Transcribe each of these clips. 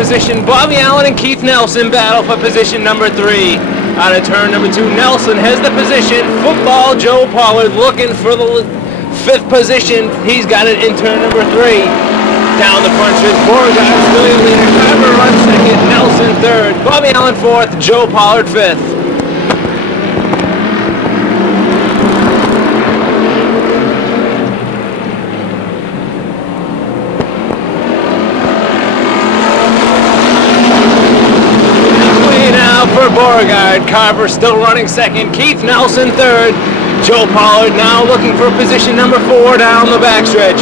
position. Bobby Allen and Keith Nelson battle for position number 3. Out of turn number 2, Nelson has the position. Football Joe Pollard looking for the 5th position. He's got it in turn number 3. Down the front stretch, Beauregard still your leader. Carver runs 2nd, Nelson 3rd. Bobby Allen 4th, Joe Pollard 5th. For Beauregard, Carver still running 2nd, Keith Nelson 3rd, Joe Pollard now looking for position number 4 down the backstretch.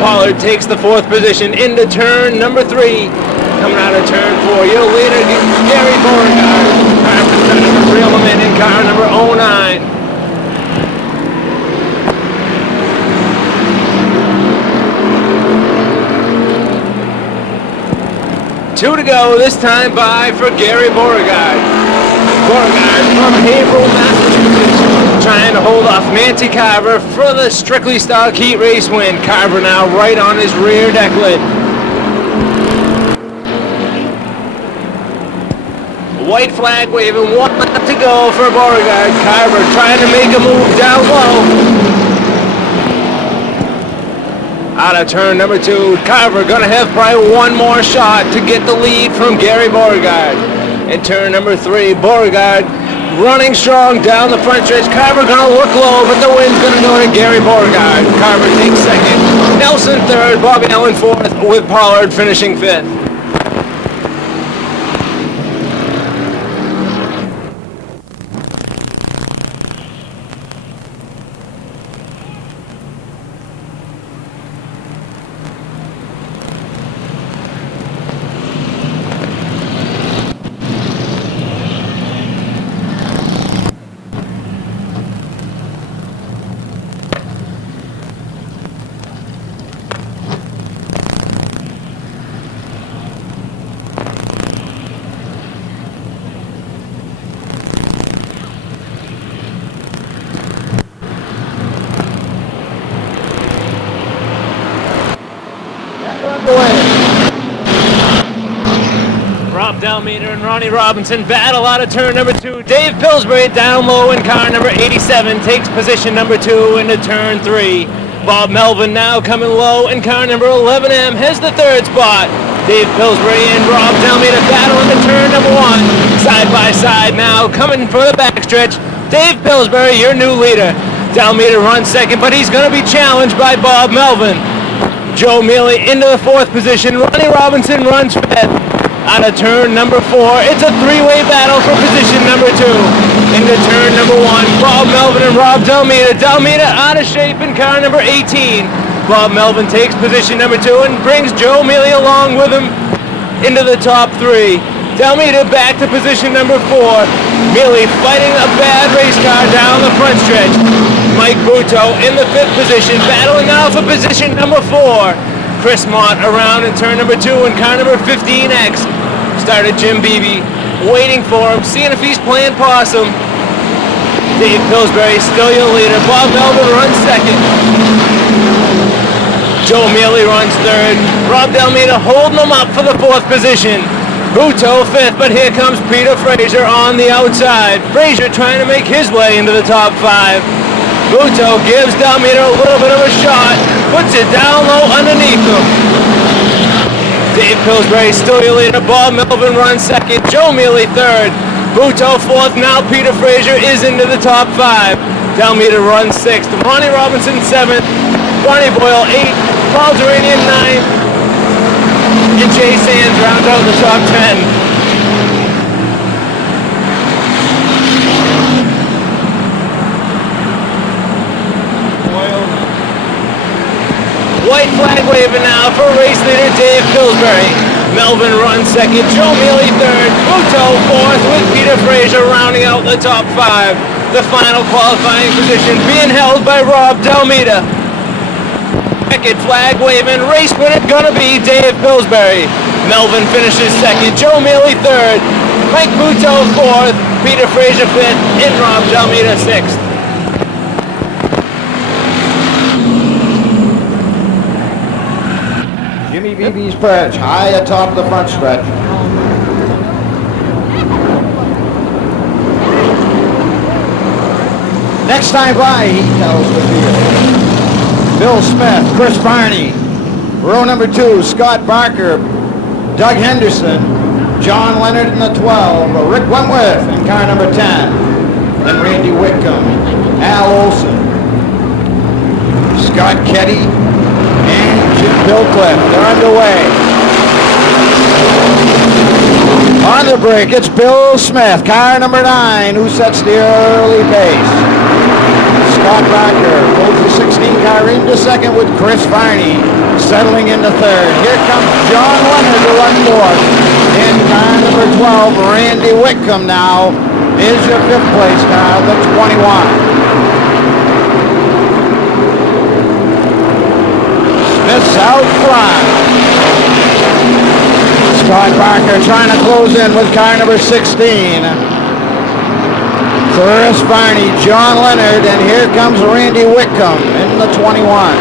Pollard takes the 4th position into turn number 3. Coming out of turn 4, your leader, Gary Beauregard. Carver's trying to reel him in car number 09. 2 to go, this time by for Gary Beauregard. Beauregard from Haverhill, Massachusetts, trying to hold off Nancy Carver for the Strictly Stock Heat Race win. Carver now right on his rear deck lid. White flag waving, 1 lap to go for Beauregard. Carver trying to make a move down low. Out of turn number 2, Carver gonna have probably one more shot to get the lead from Gary Beauregard. In turn number 3, Beauregard running strong down the front stretch. Carver gonna look low, but the win's gonna go to Gary Beauregard. Carver takes 2nd, Nelson 3rd, Bobby Allen 4th, with Pollard finishing 5th. Rob Delmeter and Ronnie Robinson battle out of turn number 2. Dave Pillsbury down low in car number 87 takes position number 2 into turn 3. Bob Melvin now coming low in car number 11M has the 3rd spot. Dave Pillsbury and Rob Delmeter battle into turn number 1. Side by side now coming for the backstretch. Dave Pillsbury, your new leader. Delmeter runs 2nd, but he's going to be challenged by Bob Melvin. Joe Mealy into the 4th position. Ronnie Robinson runs 5th. Out of turn number 4, it's a 3-way battle for position number 2. Into turn number 1, Bob Melvin and Rob Delmeter. Delmeter out of shape in car number 18. Bob Melvin takes position number 2 and brings Joe Mealy along with him into the top 3. Delmeter back to position number 4. Mealy fighting a bad race car down the front stretch. Mike Buto in the 5th position, battling now for position number 4. Chris Mott around in turn number 2 and car number 15X. Started Jim Beebe, waiting for him, seeing if he's playing possum. Dave Pillsbury still your leader. Bob Melvin runs 2nd. Joe Mealy runs 3rd. Rob Delmeter holding him up for the 4th position. Buto 5th, but here comes Peter Frazier on the outside. Frazier trying to make his way into the top 5. Buto gives Delmeter a little bit of a shot, puts it down low underneath him. Dave Pillsbury still your leader. Bob Melvin runs 2nd. Joe Mealy 3rd. Buto 4th. Now Peter Frazier is into the top 5. Delmeter runs 6th. Ronnie Robinson 7th. Barney Boyle 8th. Paul Duranian 9th. And Jay Sands rounds out the top 10. White flag waving now for race leader Dave Pillsbury. Melvin runs 2nd, Joe Mealy 3rd, Buto 4th with Peter Frazier rounding out the top 5. The final qualifying position being held by Rob Delmeter. Second flag waving, race winner gonna be Dave Pillsbury. Melvin finishes 2nd, Joe Mealy 3rd, Mike Buto 4th, Peter Frazier 5th, and Rob Delmeter 6th. Jimmy BB's perch, high atop the front stretch. Next time by, he tells the field. Bill Smith, Chris Barney. Row number 2, Scott Barker, Doug Henderson, John Leonard in the 12, Rick Wentworth in car number 10, then Randy Whitcomb, Al Olson, Scott Ketty, and Jim Billcliffe. They're underway. On the break, it's Bill Smith, car number 9, who sets the early pace. Scott Barker pulls the 16 car into second with Chris Varney settling into third. Here comes John Leonard to run fourth. In car number 12, Randy Whitcomb now is your 5th place car, the 21. Smith's out front. Scott Barker trying to close in with car number 16. Chris Barney, John Leonard, and here comes Randy Whitcomb in the 21.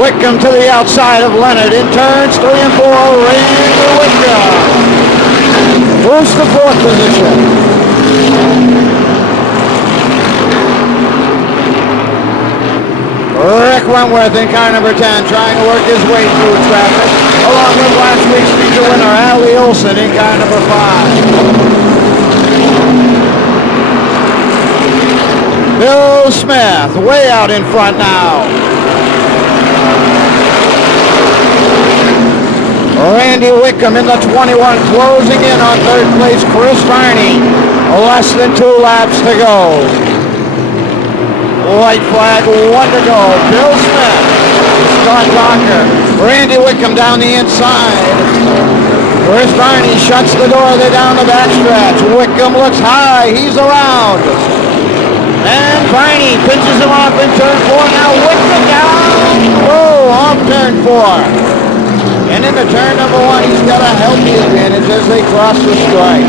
Whitcomb to the outside of Leonard in turns 3 and 4. Randy Whitcomb moves to 4th position. Rick Wentworth in car number 10 trying to work his way through traffic, along with last week's feature winner Allie Olson in car number 5. Bill Smith way out in front now. Randy Whitcomb in the 21 closing in on 3rd place. Chris Varney, less than 2 laps to go. White flag, 1 to go. Bill Smith, Scott Barker, Randy Whitcomb down the inside. Chris Varney shuts the door. They're down the backstretch. Whitcomb looks high. He's around. And Varney pinches him off in turn 4. Now Whitcomb down. Oh, off turn 4. And into turn number 1, he's got a healthy advantage as they cross the strike.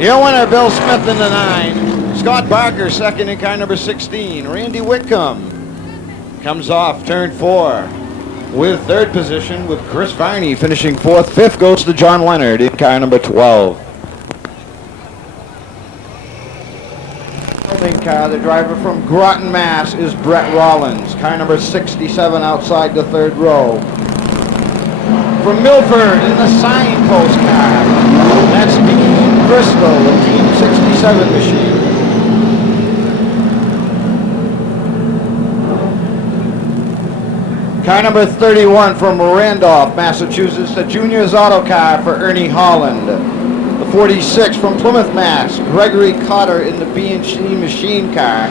Your winner, Bill Smith in the 9. Scott Barker second in car number 16. Randy Whitcomb comes off turn 4 with 3rd position with Chris Varney finishing 4th. 5th goes to John Leonard in car number 12. Car, the driver from Groton, Mass. is Brett Rollins. Car number 67 outside the 3rd row. From Milford in the signpost car, that's Dean Bristol, the Team 67 machine. Car number 31 from Randolph, Massachusetts, the Juniors Auto Car for Ernie Holland. The 46 from Plymouth, Mass, Gregory Cotter in the B&C machine car.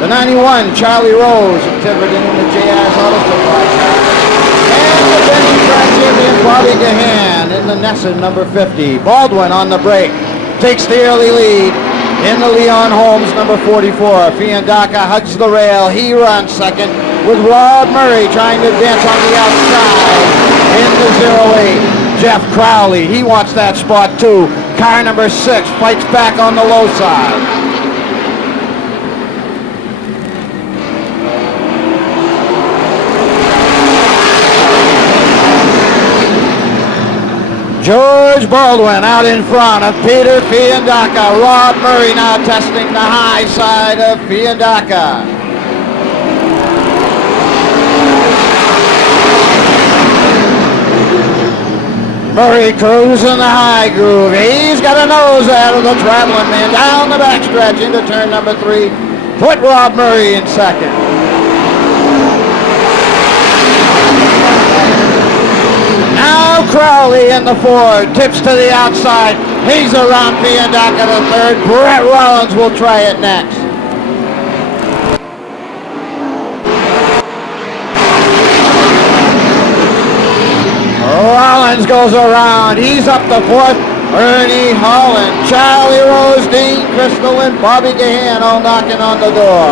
The 91, Charlie Rose of Tiverton in the JR's Auto Supply car. And the defending track champion Bobby Gahan in the Nesson number 50. Baldwin on the break takes the early lead in the Leon Holmes number 44. Fiandaca hugs the rail. He runs second with Rob Murray trying to advance on the outside in the 08. Jeff Crowley, he wants that spot too. Car number 6 fights back on the low side. George Baldwin out in front of Peter Fiandaca. Rob Murray now testing the high side of Fiandaca. Murray cruising the high groove. He's got a nose out of the traveling man down the backstretch into turn number 3. Put Rob Murray in second. Now Crowley in the 4, tips to the outside. He's around Fiandaca the 3rd. Brett Rollins will try it next. Rollins goes around. He's up the 4th. Ernie Holland, Charlie Rose, Dean Crystal, and Bobby Gahan all knocking on the door.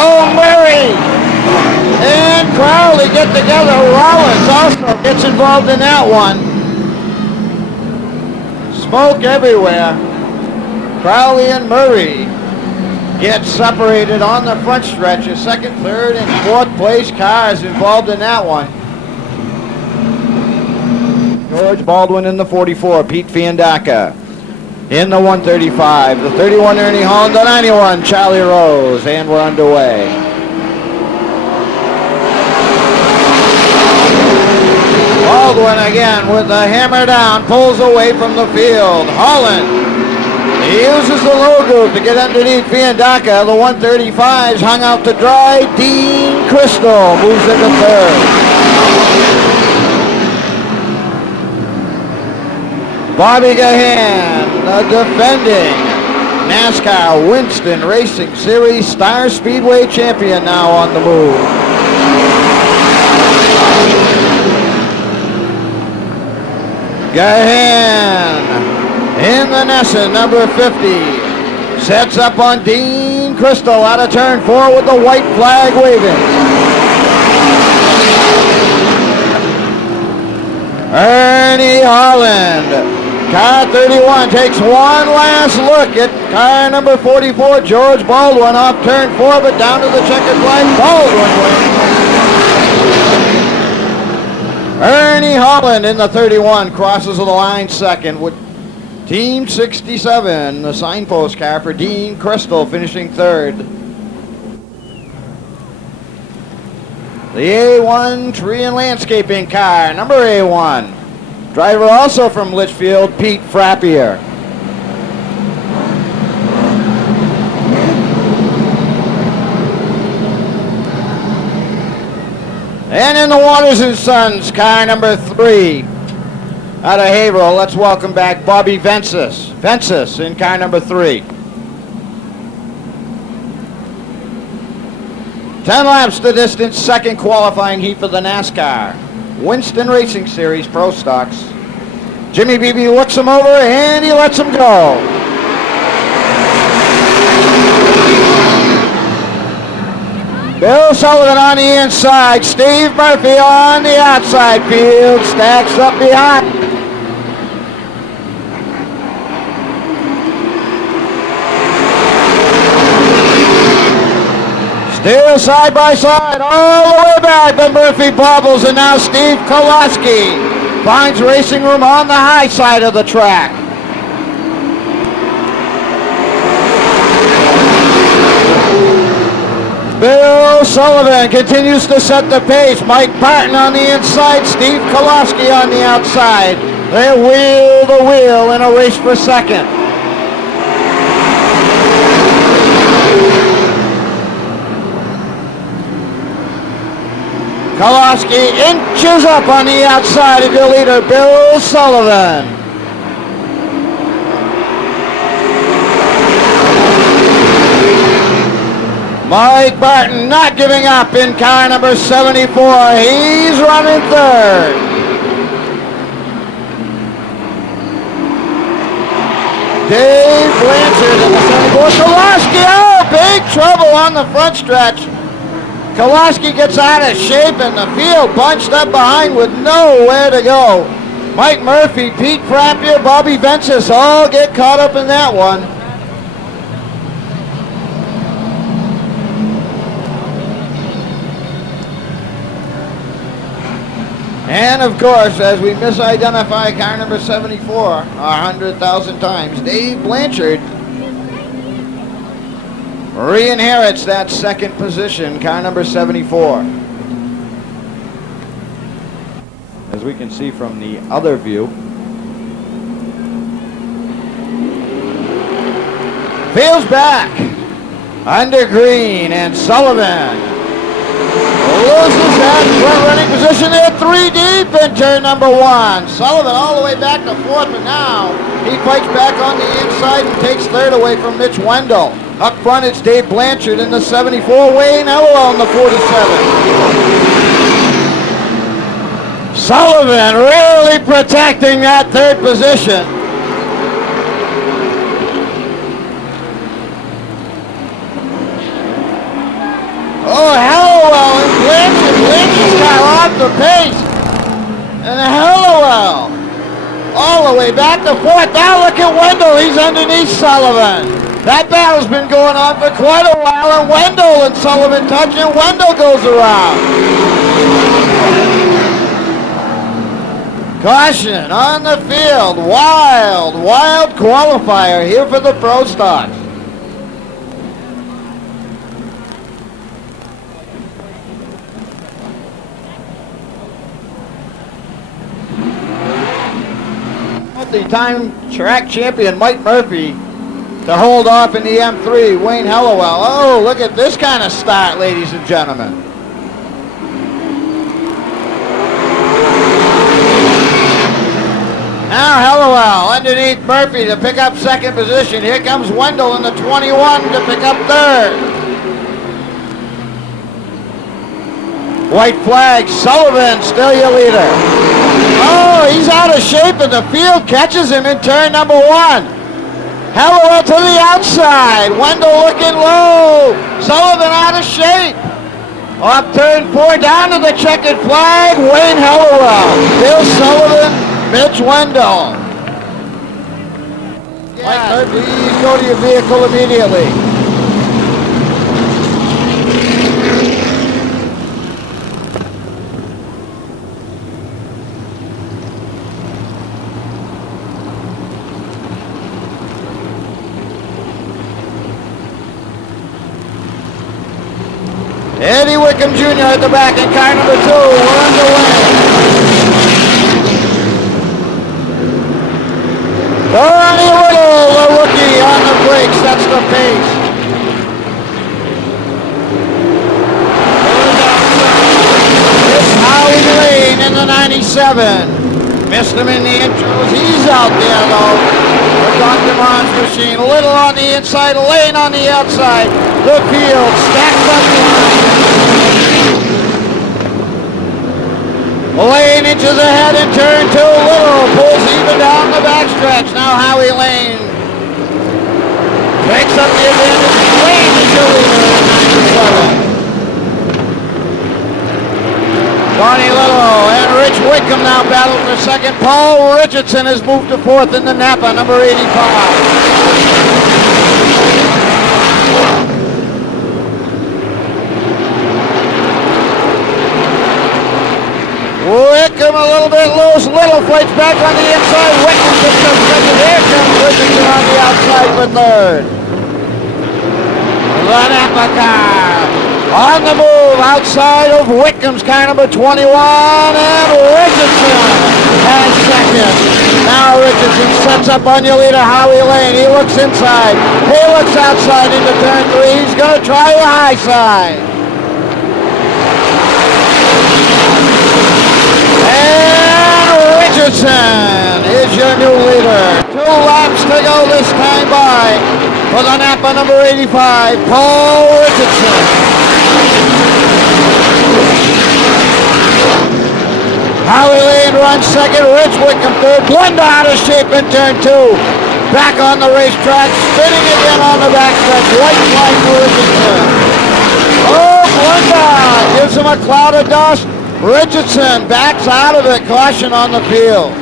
Oh, Murray and Crowley get together. Rollins also gets involved in that one. smoke everywhere. Crowley and Murray get separated on the front stretch. A second, third, and fourth place cars involved in that one. George Baldwin in the 44, Pete Fiandaca in the 135, the 31 Ernie Holland, the 91 Charlie Rose, and we're underway. Baldwin again with the hammer down, pulls away from the field. Holland, he uses the low group to get underneath Fiandaca. The 135's hung out to dry. Dean Crystal moves into third. Bobby Gahan, the defending NASCAR Winston Racing Series Star Speedway champion, now on the move. Gahan in the Nessa, number 50, sets up on Dean Crystal out of turn 4 with the white flag waving. Ernie Holland, car 31, takes one last look at car number 44, George Baldwin, off turn 4, but down to the checkered flag. Baldwin wins. Ernie Holland in the 31 crosses the line second with Team 67, the signpost car for Dean Crystal, finishing third. The A1 Tree and Landscaping car, number A1. Driver also from Litchfield, Pete Frappier. And in the Waters and Sons, car number 3. Out of Haverhill, let's welcome back Bobby Vences. Vences in car number 3. 10 laps the distance, second qualifying heat for the NASCAR Winston Racing Series Pro Stocks. Jimmy Beebe looks him over and he lets him go. Bill Sullivan on the inside, Steve Murphy on the outside. Field stacks up behind. Still side by side, all the way back, but Murphy bobbles, and now Steve Koloski finds racing room on the high side of the track. Bill Sullivan continues to set the pace. Mike Barton on the inside, Steve Koloski on the outside. They're wheel to wheel in a race for second. Koloski inches up on the outside of your leader, Bill Sullivan. Mike Barton not giving up in car number 74. He's running third. Dave Blanchard in the 74. Koloski, oh, big trouble on the front stretch. Koloski gets out of shape and the field bunched up behind with nowhere to go. Mike Murphy, Pete Frappier, Bobby Vences all get caught up in that one. And of course, as we misidentify car number 74 100,000 times, Dave Blanchard re-inherits that second position, car number 74. As we can see from the other view. Field's back. Under green, and Sullivan loses that front running position. They're 3 deep in turn number 1. Sullivan all the way back to 4th, but now he fights back on the inside and takes 3rd away from Mitch Wendell. Up front, it's Dave Blanchard in the 74, Wayne Ellwell in the 47. Sullivan really protecting that 3rd position. Oh, Hallowell and Blanchard's got off the pace. And Hallowell all the way back to fourth. Now look at Wendell. He's underneath Sullivan. That battle's been going on for quite a while, and Wendell and Sullivan touch, and Wendell goes around. Caution on the field. Wild qualifier here for the Pro Stocks. Multi-time track champion Mike Murphy to hold off in the M3, Wayne Hellowell. Oh, look at this kind of start, ladies and gentlemen. Now Hellowell underneath Murphy to pick up second position. Here comes Wendell in the 21 to pick up third. White flag, Sullivan still your leader. Oh, he's out of shape, and the field catches him in turn number 1. Hellowell to the outside. Wendell looking low. Sullivan out of shape. Off turn 4, down to the checkered flag. Wayne Hellowell. Bill Sullivan, Mitch Wendell. Mike Murphy, please go to your vehicle immediately. Eddie Wickham Jr. at the back in car number 2. We're underway. Tony Whittle, the rookie, on the brakes. That's the pace. It's Howie Lane in the 97. Missed him in the intros. He's out there, though. The Dr. Mons machine. Little on the inside, Lane on the outside. The field stacks up behind. Lane inches ahead in turn 2. Little pulls even down the backstretch. Now Howie Lane takes up the advantage. Lane is your leader in 97. Donnie Little and Rich Wickham now battle for second. Paul Richardson has moved to 4th in the Napa, number 85. Wickham a little bit loose. Little fights back on the inside. Wickham picks up second. Here comes Richardson on the outside for third. The Napa car on the move outside of Wickham's car number 21, and Richardson has second. Now Richardson sets up on your leader, Howie Lane. He looks inside. He looks outside into turn 3. He's going to try the high side. And Richardson is your new leader. 2 laps to go this time by for the Napa number 85, Paul Richardson. Howie Lane runs second, Rich Wickham third. Blunda out of shape in turn 2. Back on the racetrack, spinning again on the backstretch. White flag for Richardson. Oh, Blunda gives him a cloud of dust. Richardson backs out of it. Caution on the field.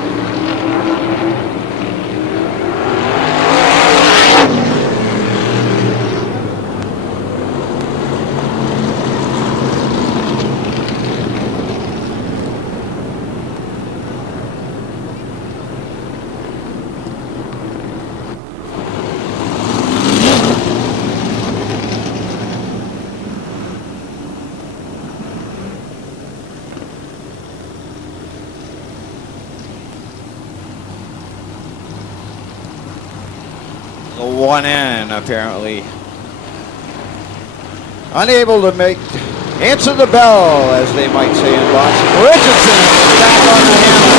One in, apparently. Unable to answer the bell, as they might say in Boston. Richardson is back on the hammer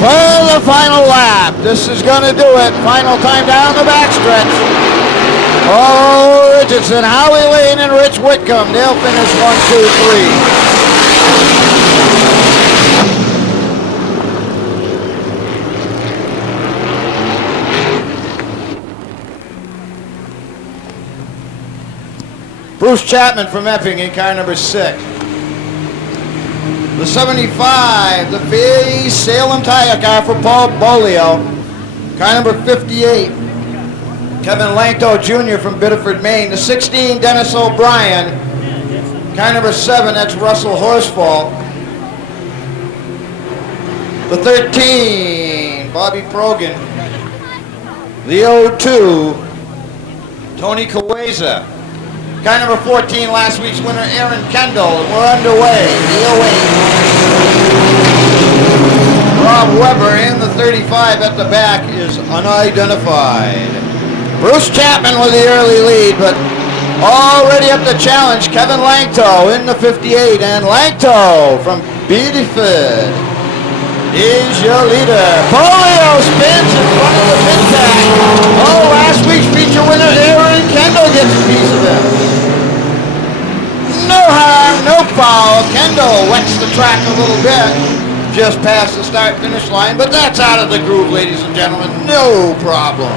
for the final lap. This is going to do it. Final time down the backstretch. Oh, Richardson, Howie Lane, and Rich Wickham. They'll finish 1, 2, 3. Bruce Chapman from Epping in car number 6. The 75, the big Salem tire car for Paul Bolio. Car number 58, Kevin Langto Jr. from Biddeford, Maine. The 16, Dennis O'Brien. Car number 7, that's Russell Horsfall. The 13, Bobby Progan. The 02, Tony Kaweza. Car number 14, last week's winner, Aaron Kendall. And we're underway. The 08. Rob Weber in the 35 at the back is unidentified. Bruce Chapman with the early lead, but already up the challenge, Kevin Langto in the 58. And Langto from Biddeford is your leader. Polio spins in front of the pit pack. Oh, last week's feature winner, Aaron Kendall, gets a piece of it. No harm, no foul. Kendall wets the track a little bit, just past the start-finish line, but that's out of the groove, ladies and gentlemen. No problem.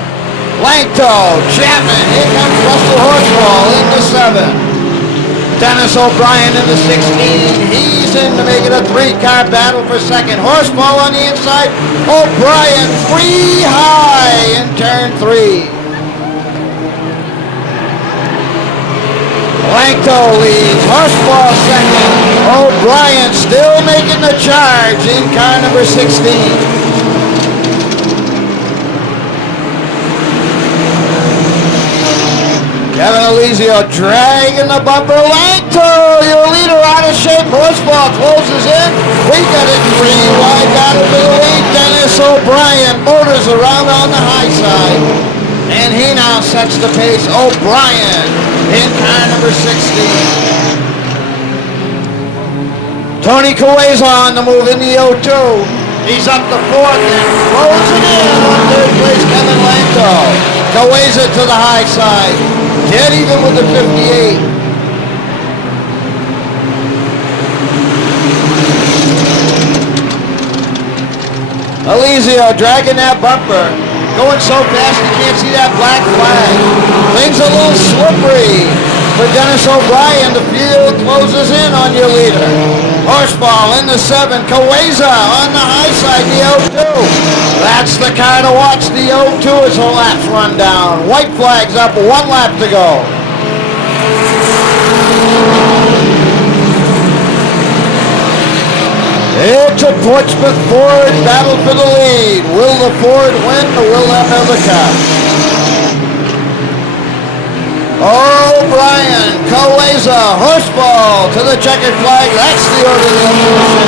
Langto, Chapman, here comes Russell Horsfall in the 7. Dennis O'Brien in the 16. He's in to make it a 3-car battle for second. Horsfall on the inside. O'Brien 3 high in turn 3. Langto leads. Horsfall second. O'Brien still making the charge in car number 16. Kevin Alizio dragging the bumper. Langto, your leader, out of shape. Horsfall closes in. We got it 3 wide battle for the lead. Dennis O'Brien motors around on the high side. And he now sets the pace. O'Brien in car number 16. Tony Kaweza on the move in the 02. He's up the 4th and closing in on 3rd place, Kevin Langto. Kaweza to the high side. Dead even with the 58. Alizio dragging that bumper. Going so fast you can't see that black flag. Things a little slippery for Dennis O'Brien. The field closes in on your leader. Horsfall in the 7. Kaweza on the high side, the 02. That's the car to watch. The 02 as the laps run down. White flag's up, 1 lap to go. It's a Portsmouth Ford battle for the lead. Will the Ford win or will that have the car? O'Brien, Kaweza, Horsfall to the checkered flag. That's the order of the evolution.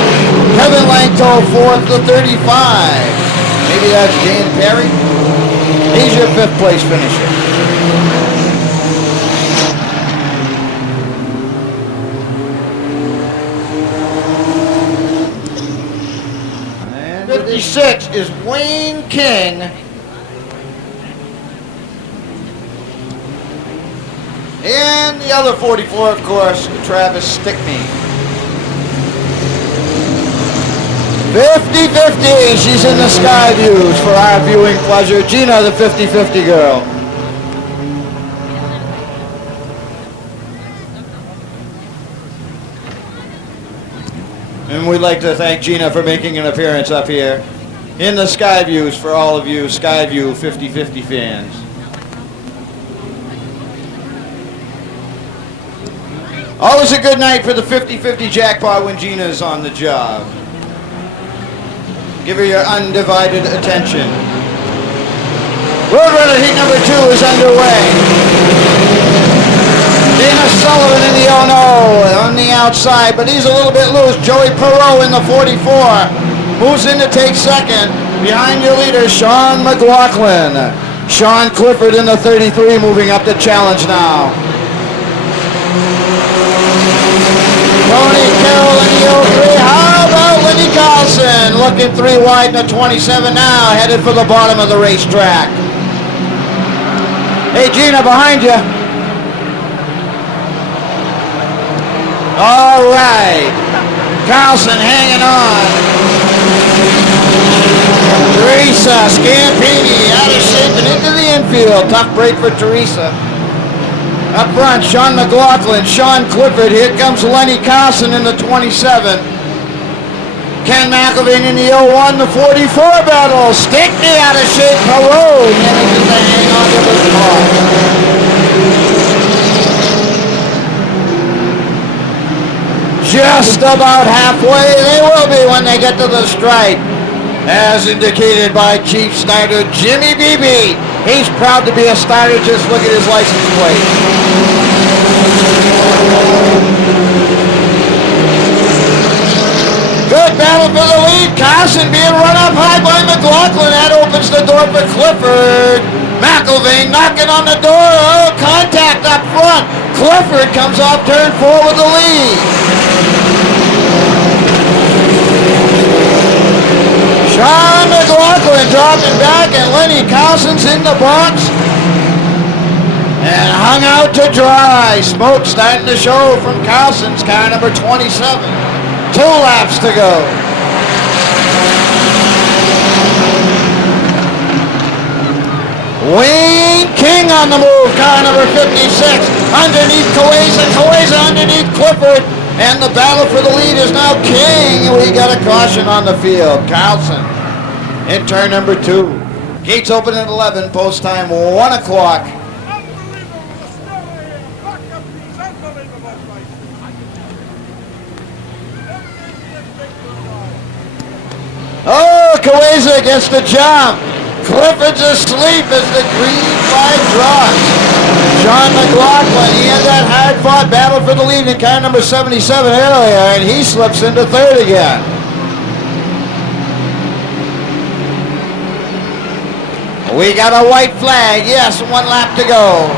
Kevin Langto 4th to 35. Maybe that's Dan Perry. He's your 5th place finisher. And 56 is Wayne King. And the other 44, of course, Travis Stickney. 50-50, she's in the sky views for our viewing pleasure. Gina, the 50-50 girl. And we'd like to thank Gina for making an appearance up here in the sky views for all of you Skyview 50-50 fans. Always a good night for the 50-50 jackpot when Gina's on the job. Give her your undivided attention. Roadrunner heat number 2 is underway. Dana Sullivan in the 0-0 on the outside, but he's a little bit loose. Joey Perot in the 44 moves in to take second. Behind your leader, Sean McLaughlin. Sean Clifford in the 33 moving up the challenge now. Tony Carroll in the 03. How about Lenny Carlson? Looking 3 wide in the 27 now, headed for the bottom of the racetrack. Hey, Gina, behind you. All right. Carlson hanging on. Teresa Scampini out of shape and into the infield. Tough break for Teresa. Up front, Sean McLaughlin, Sean Clifford. Here comes Lenny Carlson in the 27. Ken McElvain in the 01, the 44 battle. Stickney out of shape. Perot manages to hang on to the spot. Just about halfway they will be when they get to the stripe. As indicated by Chief Starter Jimmy Beebe. He's proud to be a starter. Just look at his license plate. Good battle for the lead. Carson being run up high by McLaughlin. That opens the door for Clifford. McElvain knocking on the door. Oh, contact up front. Clifford comes off turn 4 with the lead. Sean McLaughlin dropping back, and Lenny Carlson's in the box and hung out to dry. Smoke starting to show from Carlson's car number 27. 2 laps to go. Wayne King on the move, car number 56. Underneath Kaweza underneath Clifford. And the battle for the lead is now King. We got a caution on the field. Carlson in turn number 2. Gates open at 11, post time 1 o'clock. Oh, Kaweza gets the jump. Clifford's asleep as the green flag drops. John McLaughlin, he had that hard-fought battle for the lead in car number 77 earlier, and he slips into third again. We got a white flag. Yes, 1 lap to go.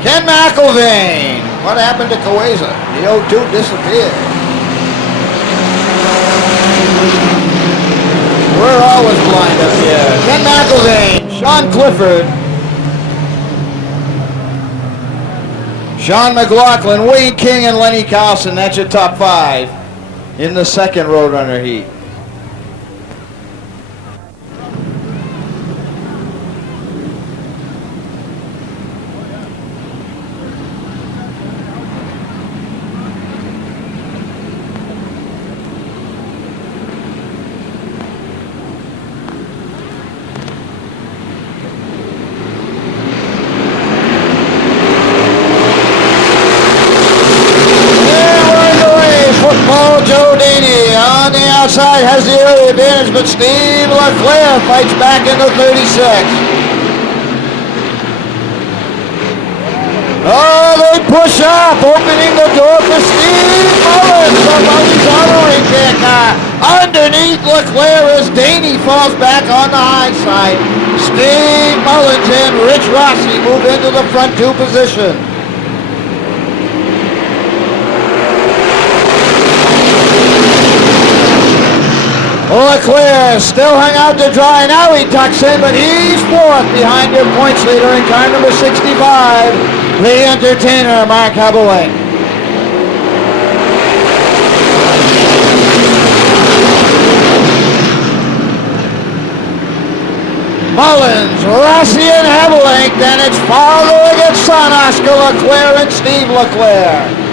Ken McElvain. What happened to Kaweza? The 02 disappeared. We're always blind up here. Ken McElvain, Sean Clifford, Sean McLaughlin, Wayne King, and Lenny Carlson. That's your top 5 in the second Roadrunner heat. Outside has the early advantage, but Steve LeClaire fights back into 36. Oh, they push up, opening the door for Steve Mullins. Somebody's honoring their car. Underneath LeClaire as Daney falls back on the high side. Steve Mullins and Rich Rossi move into the front 2 position. LeClaire still hung out to dry. Now he tucks in, but he's 4th behind your points leader in car number 65, the entertainer, Mark Hebelink. Mullins, Rossi, and Hebelink. Then it's Fargo against Son, Oscar LeClaire and Steve LeClaire.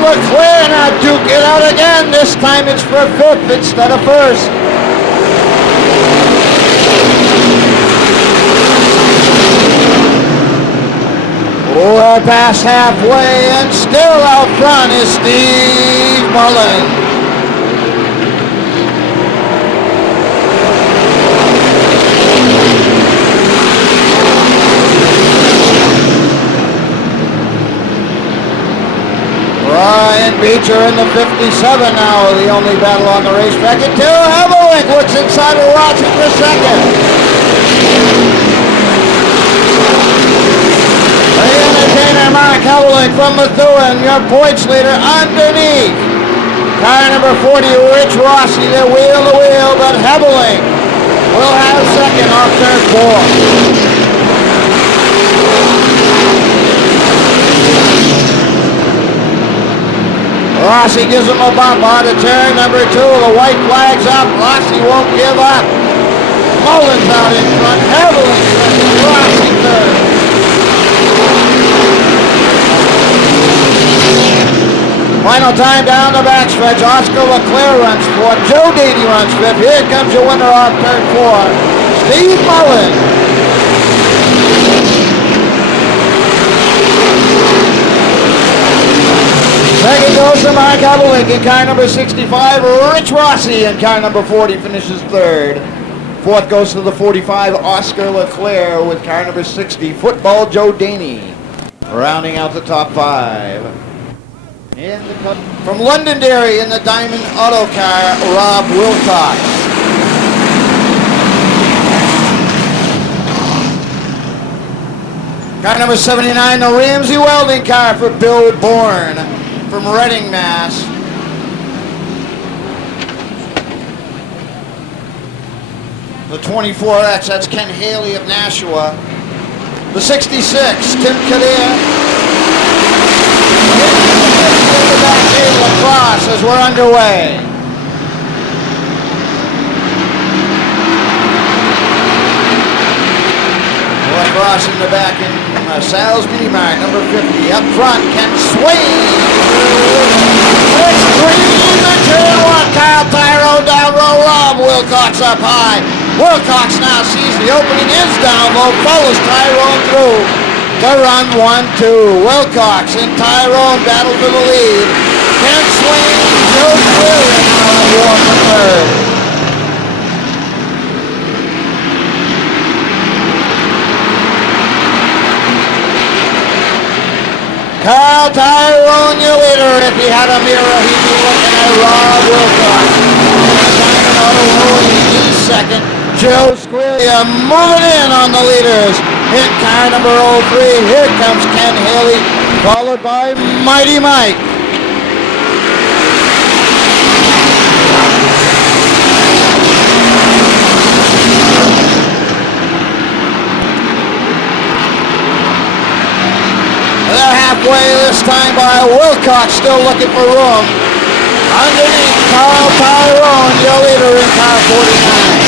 LeClaire now duke it out again. This time it's for 5th instead of 1st. We're past halfway, and still out front is Steve Mullins. Ryan Beecher in the 57 now, the only battle on the racetrack until Hebelink looks inside of Rossi for 2nd. The entertainer, Mark Hebelink from Methuen, your points leader underneath. Car number 40, Rich Rossi, they're wheel to wheel, but Hebelink will have second off turn 4. Rossi gives him a bump on to turn number 2. The white flag's up. Rossi won't give up. Mullins out in front. Heavily second. Rossi third. Final time down the backstretch. Oscar Leclerc runs 4th. Joe Dady runs 5th. Here comes your winner off turn 4. Steve Mullins. Second goes to Mark Abelink in car number 65. Rich Rossi in car number 40 finishes 3rd. 4th goes to the 45, Oscar Leclerc with car number 60, Football Joe Daney. Rounding out the top 5. From Londonderry in the Diamond Auto car, Rob Wilcox. Car number 79, the Ramsey Welding car for Bill Bourne from Reading, Mass. The 24X, that's Ken Haley of Nashua. The 66, Tim Kadir. Lacrosse as we're underway. Lacrosse in the back in Sal's Mini Mart, number 50. Up front, Ken Swain. It's green to turn 1. Kyle Tyrone down low. Rob Wilcox up high. Wilcox now sees the opening, is down low, follows Tyrone through to run 1-2. Wilcox and Tyrone battle for the lead. Ken Swain, Joe Quillen now on war for 3rd. Kyle Tyrone, your leader. If he had a mirror, he'd be looking at Rob Wilcox. Diamond Auto rolling in second. Joe Squillia moving in on the leaders. In car number 03, here comes Ken Haley, followed by Mighty Mike. They're halfway this time by Wilcox, still looking for room. Underneath, Carl Tyrone, your leader in car 49.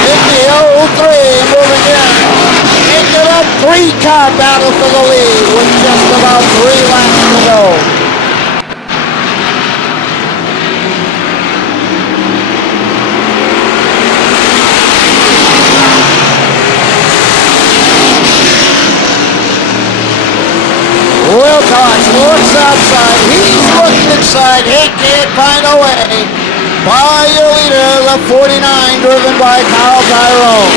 In the 03, moving in. Into the 3-car battle for the lead with just about 3 laps to go. Wilcox looks outside. He's looking inside. He can't find a way. By your leader, the 49, driven by Kyle Tyrone.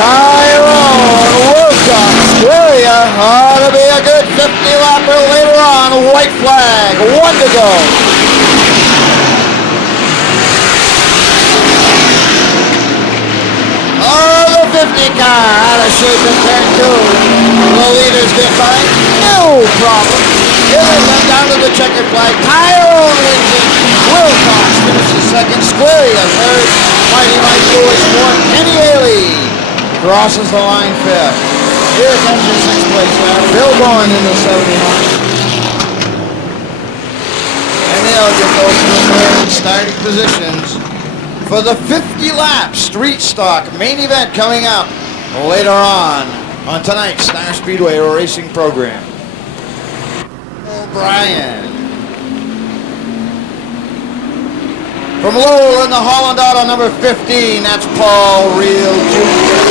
Tyrone, Wilcox, Squillia, ought to be a good 50-lapper later on. White flag, 1 to go. Oh, the 50 car out of shape in turn 2. The leaders get by, no problem. Here they come down to the checkered flag. Tyrone wins it. Wilcox finishes second. Squillia third. Mighty Mike Lewis fourth. Kenny Haley crosses the line 5th. Here comes your 6th place now. Bill Bourne in the 79. And they'll get those preferred starting positions for the 50-lap street stock main event coming up later on tonight's Star Speedway racing program. O'Brien. From Lowell in the Holland Auto number 15, that's Paul Reel Jr.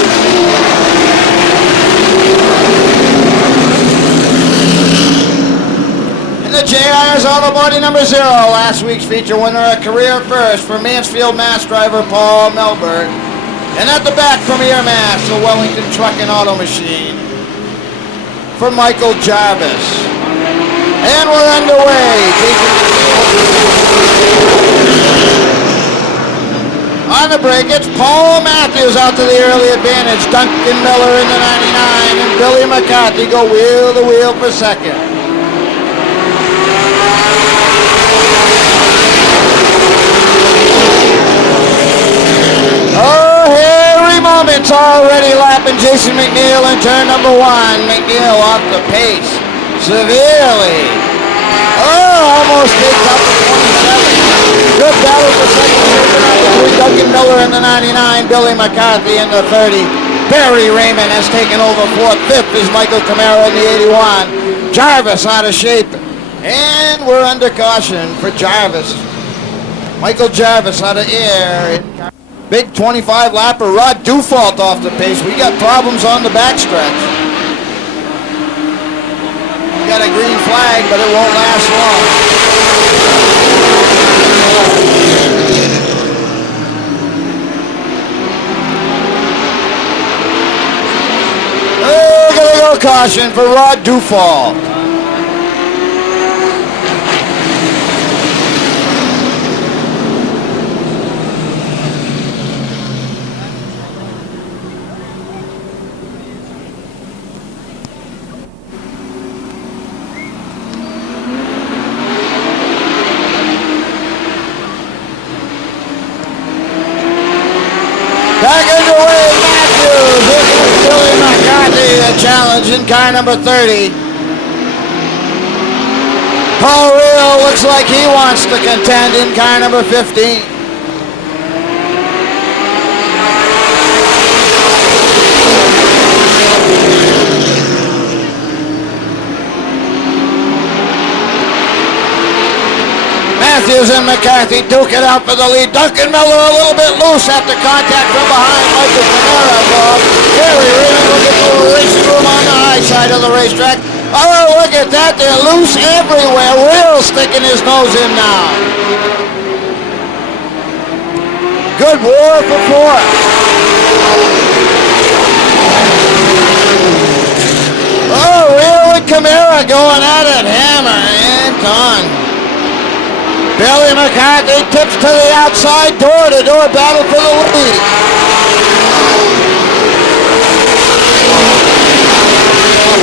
In the JR's Auto Body number 0, last week's feature winner, a career first for Mansfield, Mass driver Paul Melberg. And at the back from Ear Mass, the Wellington Truck and Auto Machine for Michael Jarvis. And we're underway. on the break. It's Paul Matthews out to the early advantage. Duncan Miller in the 99 and Billy McCarthy go wheel to wheel for second. Oh, hairy moments already lapping Jason McNeil in turn number 1. McNeil off the pace severely. Oh, almost takes up to 27. Good battle for second between Duncan Miller in the 99, Billy McCarthy in the 30. Barry Raymond has taken over fourth. Fifth is Michael Camara in the 81. Jarvis out of shape. And we're under caution for Jarvis. Michael Jarvis out of air. Big 25 lapper Rod Dufault off the pace. We got problems on the backstretch. We got a green flag, but it won't last long. Oh, gonna go caution for Rod Dufault. Back underway, Matthews. This is Billy McCarthy, the challenge in car number 30. Paul Real looks like he wants to contend in car number 15. Matthews and McCarthy duke it out for the lead. Duncan Miller a little bit loose after contact from behind Michael Camara. Bob. Gary Raymond looking for the racing room on the high side of the racetrack. Oh, look at that. They're loose everywhere. Real sticking his nose in now. Good war for fourth. Oh, Real and Camara going at it. Hammer and Con. Billy McCarthy tips to the outside, door-to-door battle for the lead.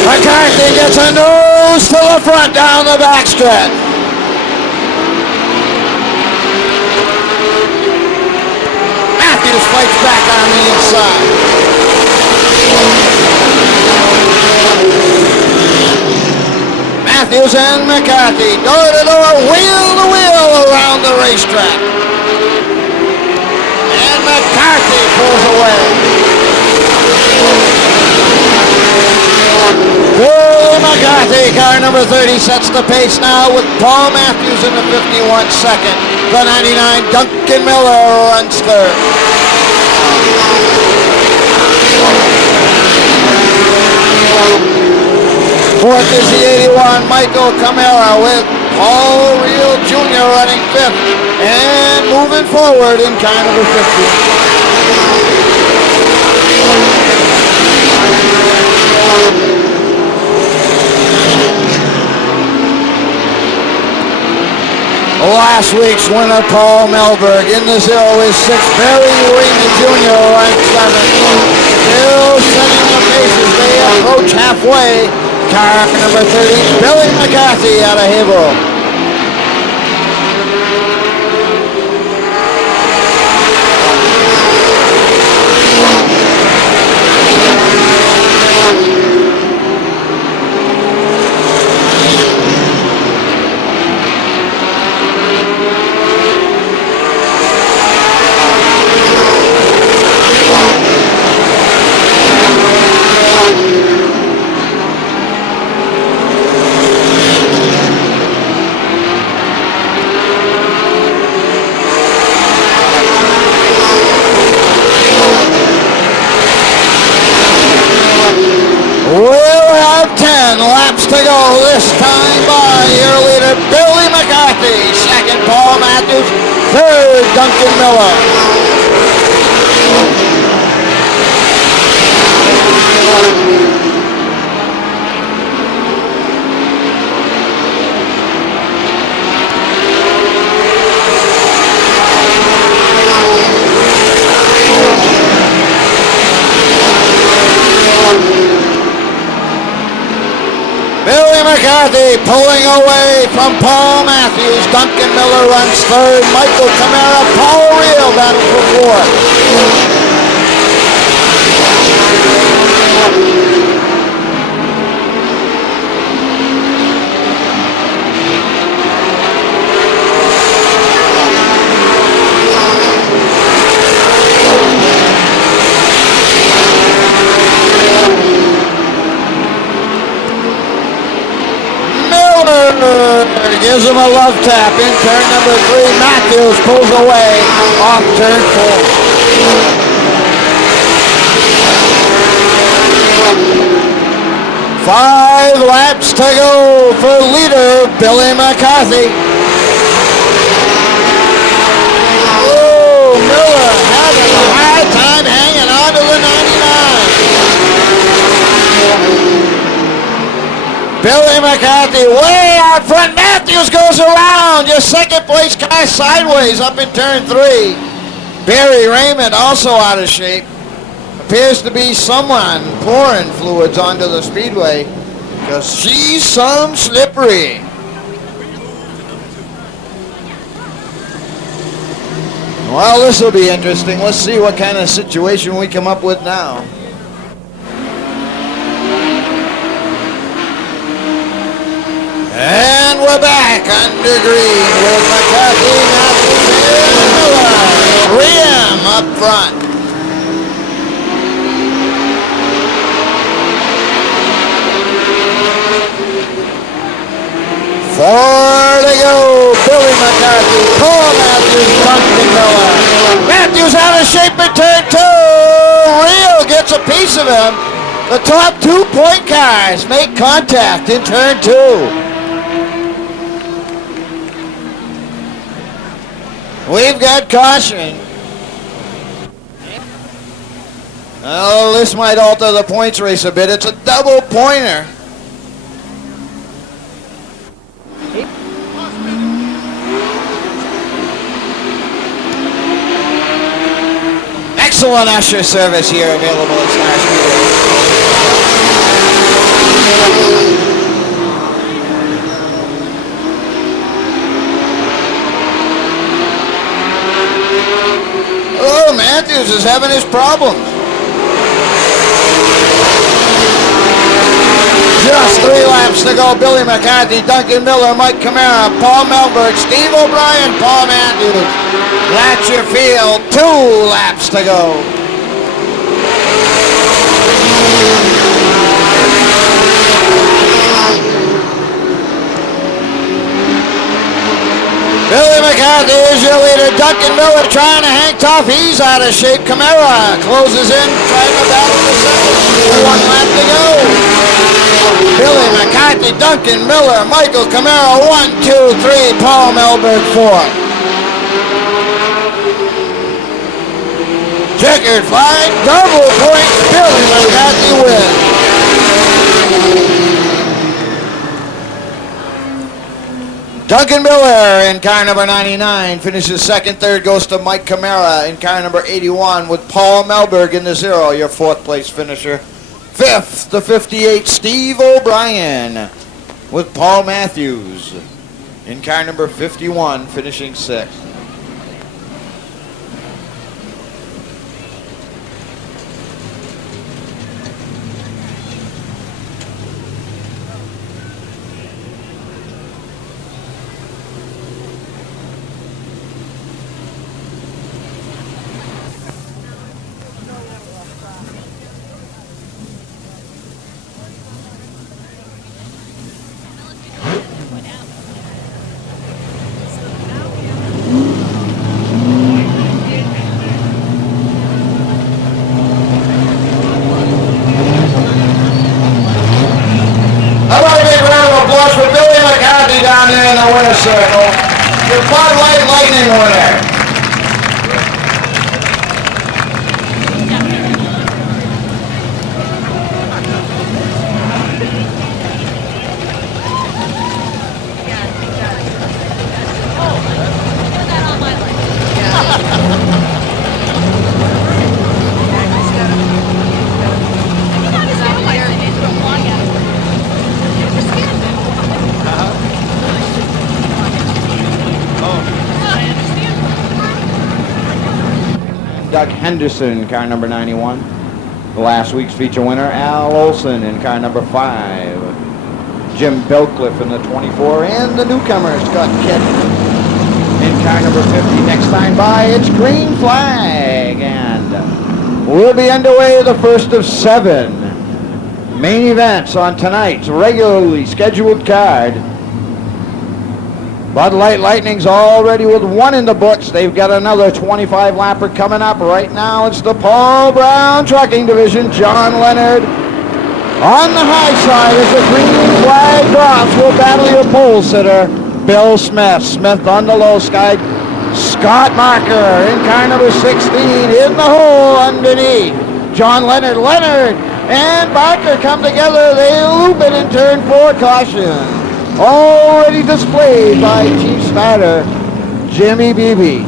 McCarthy gets a nose to the front down the backstretch. Matthews fights back on the inside. Matthews and McCarthy, door-to-door, wheel-to-wheel around the racetrack. And McCarthy pulls away. Billy McCarthy, car number 30, sets the pace now with Paul Matthews in the 51 second. The 99, Duncan Miller runs third. Fourth is the 81, Michael Camara, with Paul Real Jr. running fifth. And moving forward in car number 15. Last week's winner, Paul Melberg. In the 0 is 6. Barry Raymond Jr. ranked 7th. Still setting the pace as they approach halfway. Car number 30, Billy McCarthy out of Haverhill. Laps to go, this time by your leader, Billy McCarthy. Second, Paul Matthews. Third, Duncan Miller. McCarthy pulling away from Paul Matthews. Duncan Miller runs third. Michael Camara, Paul Reel battle for fourth. Gives him a love tap in turn number 3. Matthews pulls away off turn 4. 5 laps to go for leader Billy McCarthy. Oh, Miller having a hard time hanging on to the 99. Billy McCarthy way out front. Matthews goes around. Your second place car sideways up in turn 3. Barry Raymond also out of shape. Appears to be someone pouring fluids onto the speedway because she's some slippery. Well, this will be interesting. Let's see what kind of situation we come up with now. And we're back under green with McCarthy, Matthews, and Miller. 3M up front. Four to go. Billy McCarthy, Paul Matthews, Duncan Miller. Matthews out of shape in turn 2. Reel gets a piece of him. The top 2 point cars make contact in turn 2. We've got caution. Oh, this might alter the points race a bit. It's a double pointer. Excellent usher service here available at Star Speedway. Oh, Matthews is having his problems. Just 3 laps to go. Billy McCarthy, Duncan Miller, Mike Camara, Paul Melberg, Steve O'Brien, Paul Matthews. That's your field. 2 laps to go. Billy McCarthy is your leader. Duncan Miller trying to hang tough. He's out of shape. Camara closes in, trying to battle the second. 1 lap to go. Billy McCarthy, Duncan Miller, Michael Camara, 1, 2, 3. Paul Melberg, 4. Checkered flag, double point. Billy McCarthy wins. Duncan Miller in car number 99 finishes second. Third goes to Mike Camara in car number 81 with Paul Melberg in the 0, your 4th place finisher. 5th to 58, Steve O'Brien with Paul Matthews in car number 51 finishing 6th. Down there in the winner's circle, your Bud Light Lightning winner. Doug Henderson, car number 91. Last week's feature winner, Al Olson in car number 5. Jim Belcliffe in the 24, and the newcomer, Scott Kidd in car number 50. Next time by, it's green flag, and we'll be underway the first of 7 main events on tonight's regularly scheduled card. Bud Light Lightning's already with 1 in the books. They've got another 25 lapper coming up. Right now it's the Paul Brown Trucking Division. John Leonard on the high side as the green flag drops. Will battle your pole sitter, Bill Smith. Smith on the low side. Scott Marker in car number 16 in the hole underneath. John Leonard, and Barker come together. They loop it in turn 4, caution. Already displayed by Chief Starter, Jimmy Beebe.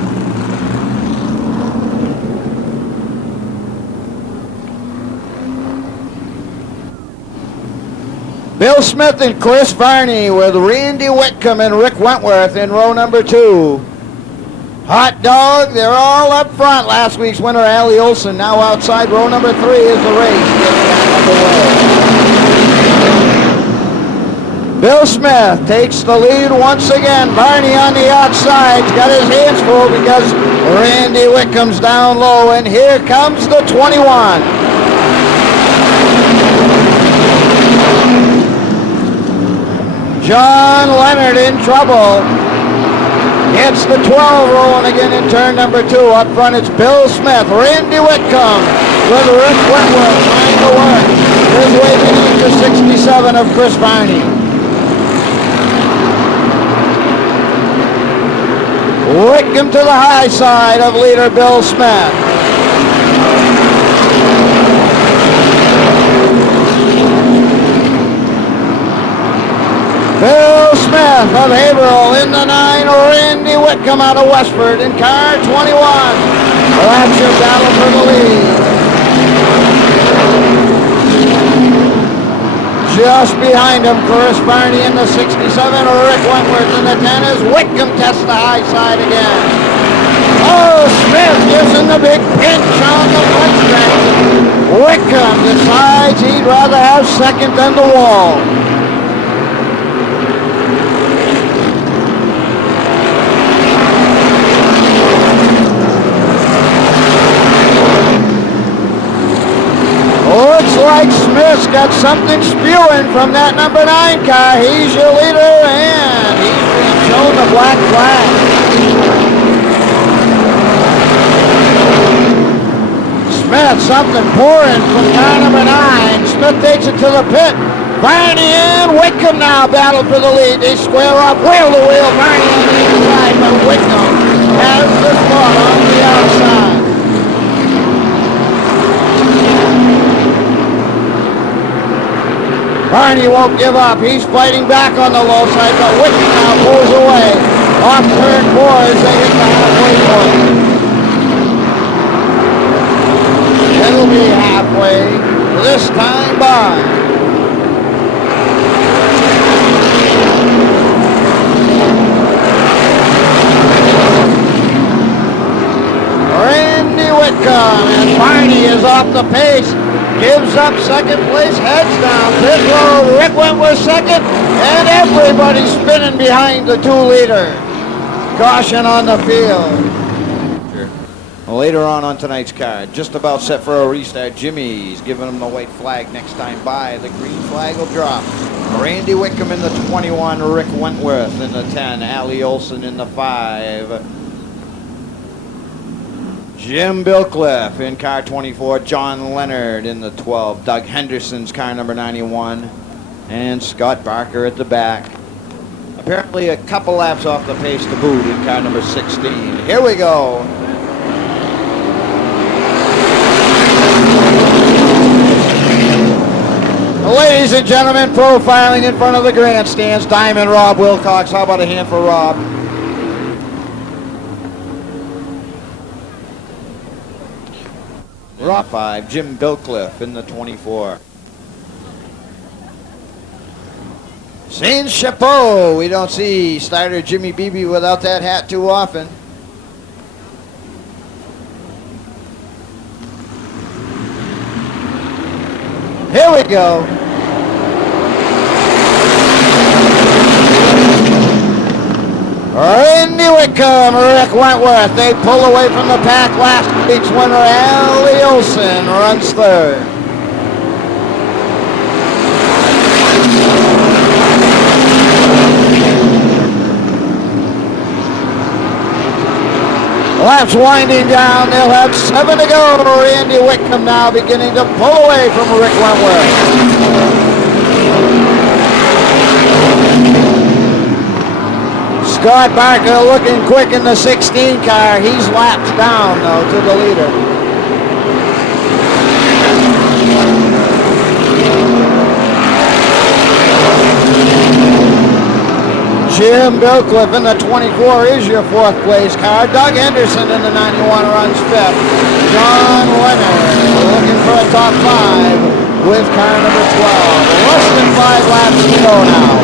Bill Smith and Chris Varney with Randy Whitcomb and Rick Wentworth in row number 2. Hot Dog, they're all up front. Last week's winner, Allie Olson, now outside row number 3 is the race. Bill Smith takes the lead once again. Varney on the outside. He's got his hands full because Randy Whitcomb's down low. And here comes the 21. John Leonard in trouble. It's the 12 rolling again in turn number 2. Up front it's Bill Smith. Randy Whitcomb with Rick Wentworth trying to work his way beneath the 67 of Chris Varney. Whitcomb to the high side of leader Bill Smith. Bill Smith of Haverhill in the 9, Randy Whitcomb out of Westford in car 21. That's your battle for the lead. Just behind him, Chris Varney in the 67, Rick Wentworth in the 10 as Whitcomb tests the high side again. Oh, Smith gives him the big pinch on the front stretch. Whitcomb decides he'd rather have second than the wall. Looks like Smith's got something spewing from that number 9 car. He's your leader, and he's being shown the black flag. Smith, something pouring from car number 9. Smith takes it to the pit. Varney and Whitcomb now battle for the lead. They square up wheel to wheel. Varney on the inside, but Whitcomb has the spot on the outside. Varney won't give up. He's fighting back on the low side, but Whitcomb now pulls away off turn 4 as they hit the halfway point. It'll be halfway this time by. Randy Whitcomb, and Varney is off the pace. Gives up second place, heads down pit road. Rick Wentworth second, and everybody spinning behind the 2 leader. Caution on the field. Later on tonight's card, just about set for a restart. Jimmy's giving him the white flag next time by. The green flag will drop. Randy Whitcomb in the 21, Rick Wentworth in the 10, Allie Olson in the 5. Jim Bilcliffe in car 24, John Leonard in the 12, Doug Henderson's car number 91, and Scott Barker at the back. Apparently a couple laps off the pace to boot in car number 16. Here we go. Ladies and gentlemen, profiling in front of the grandstands, Diamond Rob Wilcox. How about a hand for Rob? Rob 5, Jim Bilcliffe in the 24. Saint Chapeau. We don't see starter Jimmy Beebe without that hat too often. Here we go. Randy Wickham, Rick Wentworth. They pull away from the pack. Last week's winner, Allie Olson, runs third. Laps winding down. They'll have 7 to go. Randy Wickham now beginning to pull away from Rick Wentworth. Scott Barker looking quick in the 16 car. He's laps down, though, to the leader. Jim Bilcliffe in the 24 is your 4th place car. Doug Henderson in the 91 runs 5th. John Leonard looking for a top 5 with car number 12. Less than 5 laps to go now.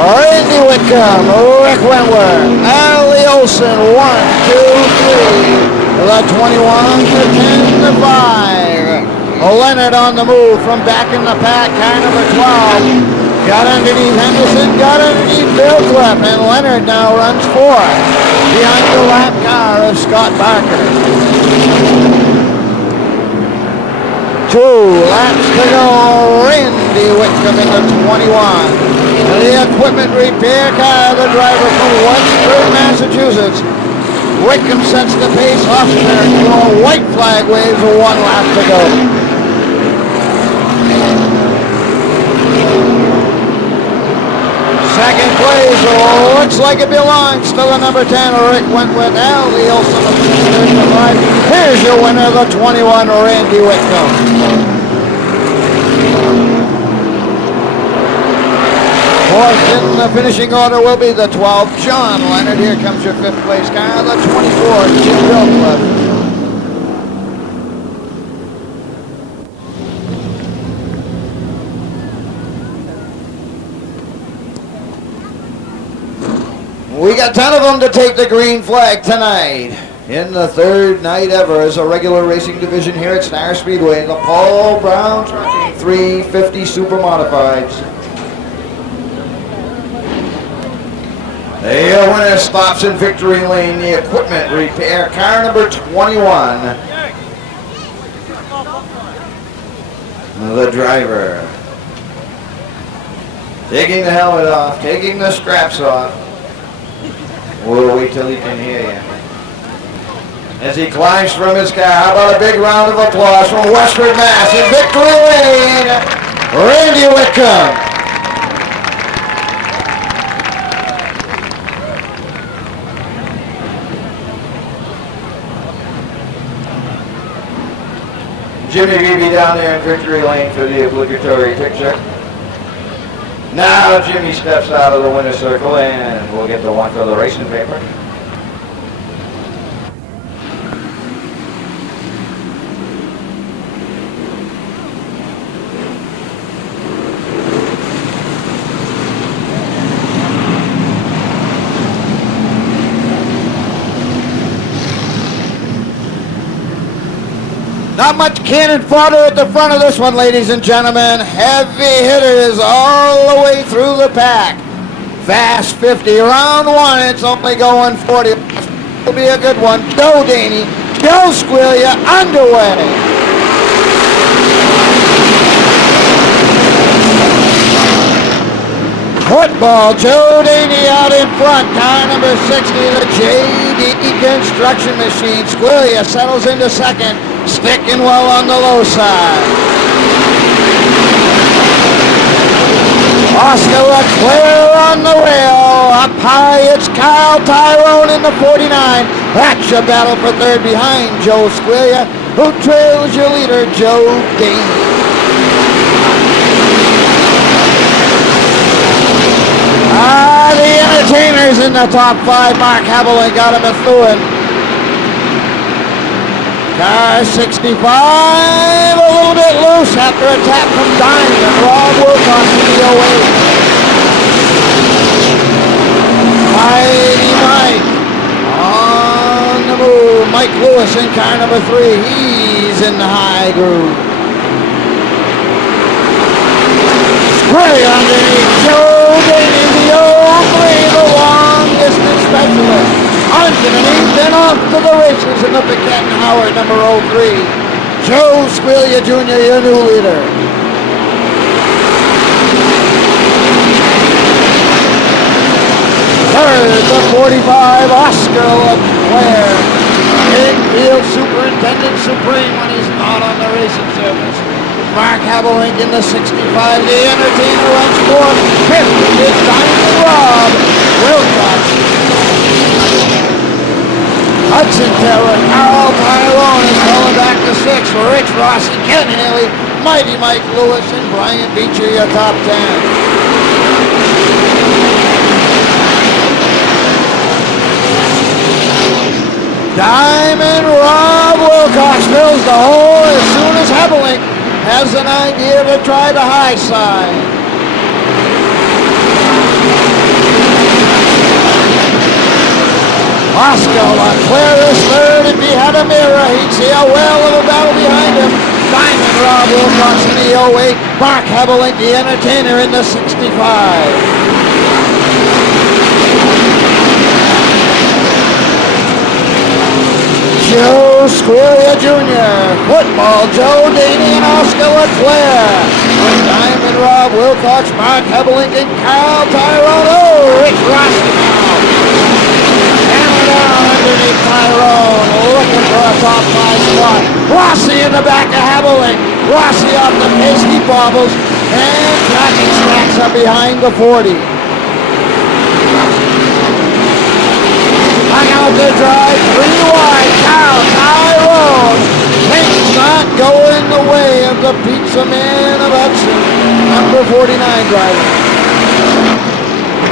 Randy Wickham, Rick Wentworth, Allie Olson, 1, 2, 3. The 21 to 10 to 5. Leonard on the move from back in the pack, car number 12. Got underneath Henderson, got underneath Bilcliffe, and Leonard now runs 4th behind the lap car of Scott Barker. 2 laps to go. Randy Wickham in the 21. The equipment repair car, the driver from Westford, Massachusetts. Wickham sets the pace off there. A white flag waves, 1 lap to go. Second place, looks like it belongs to the number 10, Rick Wentworth. Allie Olson of 35. Here's your winner, the 21, Randy Wickham. 4th in the finishing order will be the 12, John Leonard. Here comes your 5th place car, the 24, Jim Bilcliffe. We got 10 of them to take the green flag tonight. In the 3rd night ever as a regular racing division here at Star Speedway, the Paul Brown Trucking 350 Super Modifieds. The winner stops in victory lane, the equipment repair, car number 21. The driver taking the helmet off, taking the straps off. We'll wait till he can hear you. As he climbs from his car, how about a big round of applause from Westford, Mass. In victory lane, Randy Wickham. Jimmy Beebe down there in victory lane for the obligatory picture. Now Jimmy steps out of the winner's circle and we'll get the one for the racing paper. Not much cannon fodder at the front of this one, ladies and gentlemen. Heavy hitters all the way through the pack. Fast 50, round 1, it's only going 40. It'll be a good one. Joe Daney, Joe Squiglia, underway. Football, Joe Daney out in front. Car number 60, the JD Construction Machine. Squiglia settles into second. Sticking well on the low side. Oscar Leclerc on the rail. Up high, it's Kyle Tyrone in the 49. That's your battle for 3rd behind Joe Squiglia, who trails your leader, Joe Daney. The entertainers in the top 5. Mark Haviland got him a Methuen. Car 65, a little bit loose after a tap from Donnie and Rob Wilcox in the 08. Mighty Mike on the move. Mike Lewis in car number 3. He's in the high groove. Way underneath, Joe Daney, the old three, the long distance specialist. Underneath, then off to the races in the Piquet and Howard number 03. Joe Squealia Jr., your new leader. Third, the 45, Oscar Leclerc. Infield Superintendent Supreme when he's not on the racing surface. Mark Havelink in the 65, the Entertainer runs fourth. Fifth is Diamond Rob Wilcox. Hudson Taylor, Carl Tyrone is falling back to 6th. Rich Rossi, Ken Haley, Mighty Mike Lewis, and Brian Beecher, your top 10. Diamond Rob Wilcox fills the hole as soon as Havelink has an idea to try the high side. Oscar Leclerc is third. If he had a mirror, he'd see a whale of a battle behind him. Diamond Rob Wilcox in the 08. Mark Havelink, the Entertainer, in the 65. Joe Squealia Jr., Football Joe Daney, and Oscar Leclerc. With Diamond Rob Wilcox, Mark Havelink, and Carl Tyrone. Oh, Rich Rossi now. Hammer down underneath Tyrone, looking for a top 5 spot. Rossi in the back of Havelink. Rossi off the pace, he bobbles, and tracking stacks up behind the 40. Hang out the drive, 3 wide, Carl Tyrone. Things not going the way of the pizza man of Hudson, number 49 driver.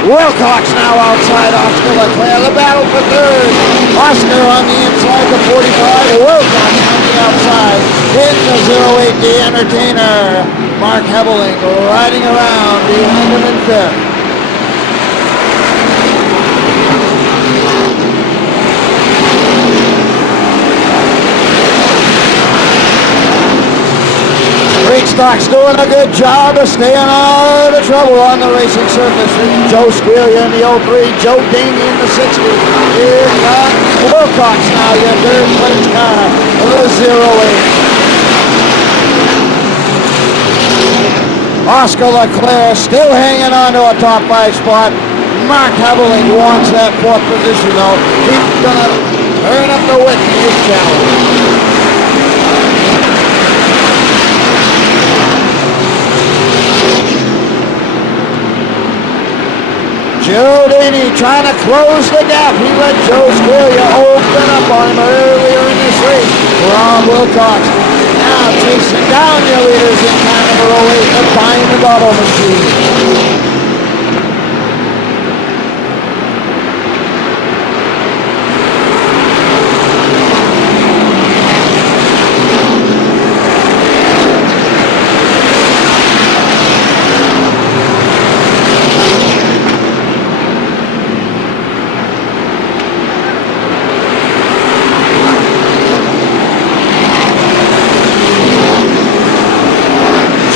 Wilcox now outside Oscar Leclerc, the battle for third. Oscar on the inside, the 45, Wilcox on the outside. In the 08, the Entertainer. Mark Havelink riding around behind him in 5th. Stock's doing a good job of staying out of trouble on the racing surface. Joe Squealia in the 03, Joe Daney in the 60. Here comes Wilcox now, your third place car of the 08. Oscar Leclerc still hanging on to a top 5 spot. Mark Havelink wants that 4th position though. He's gonna turn up the width in his challenge. Joe Daney trying to close the gap. He let Joe Squealia open up on him earlier in this race. Rob Wilcox now chasing down your leaders in car number 08, the Diamond Auto Machine.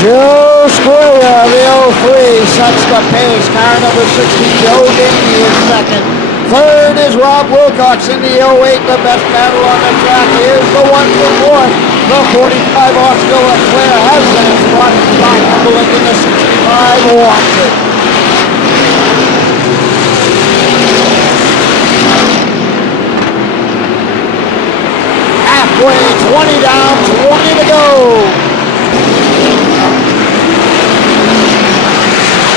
Joe Squealia, the 03, sets the pace. Car number 60, Joe Daney is second. Third is Rob Wilcox in the 08, the best battle on the track. Here's the one for fourth. The 45, Oscar Leclerc has that spot. Mark Havelink in the 65, wants it. Halfway, 20 down, 20 to go.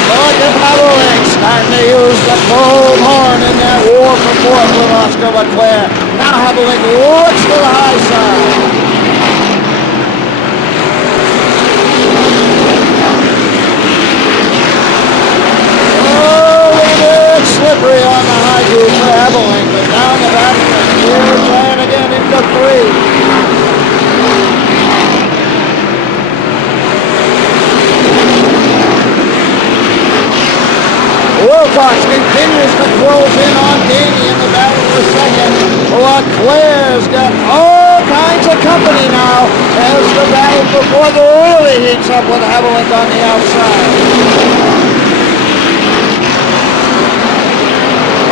Look at Havelink starting to use the bullhorn in that war for fourth with Oscar Leclerc. Now Havelink looks to the high side. Oh, a bit slippery on the high groove for Havelink, but down the back here trying again into 3. Wilcox continues to close in on Daney in the battle for second. Leclerc's got all kinds of company now as the battle for fourth really heats up with Haviland on the outside.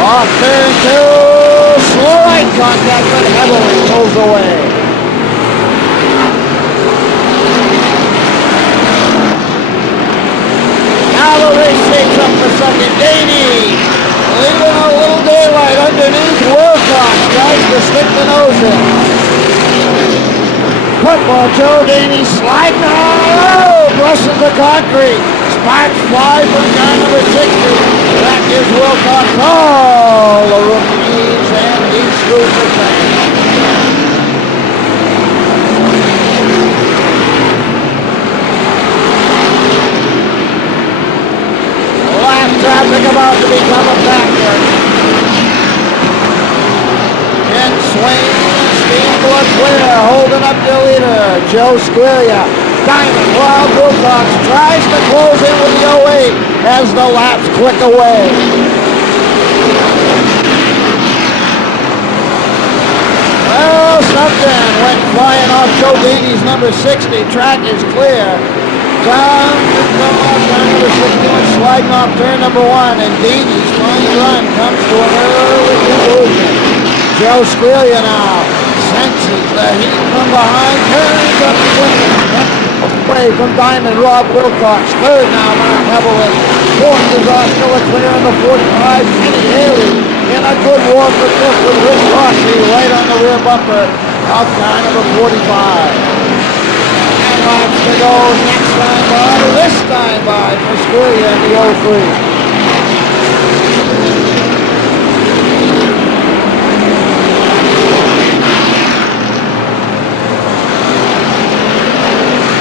Off turn two, slow eye contact, but Haviland pulls away. Now the race shakes up for second. Daney leaving a little daylight underneath. Wilcox tries to stick the nose in. Football Joe Daney sliding out. Brushes the concrete. Sparks fly from car number 60. That gives Wilcox all the room he needs, and he's through for second. Traffic about to become a factor. Ken Swain and Steve Leclerc holding up the leader. Joe Squiglia. Diamond Rob Wilcox tries to close in with the 08 as the laps click away. Well, something went flying off Joe Daney's number 60. Track is clear. Time to come off turn number 61, sliding off turn number 1, and Daney's flying run comes to an early conclusion. Joe Squiglia now senses the heat from behind, turns up swinging away from Diamond Rob Wilcox. Third now, Mark Haviland. Fourth is Oscar Leclerc in the 45. Kenny Haley in a good war for fifth with Rich Rossi right on the rear bumper of car number 45. Laps to go next time by, this time by for Squiglia in the 03.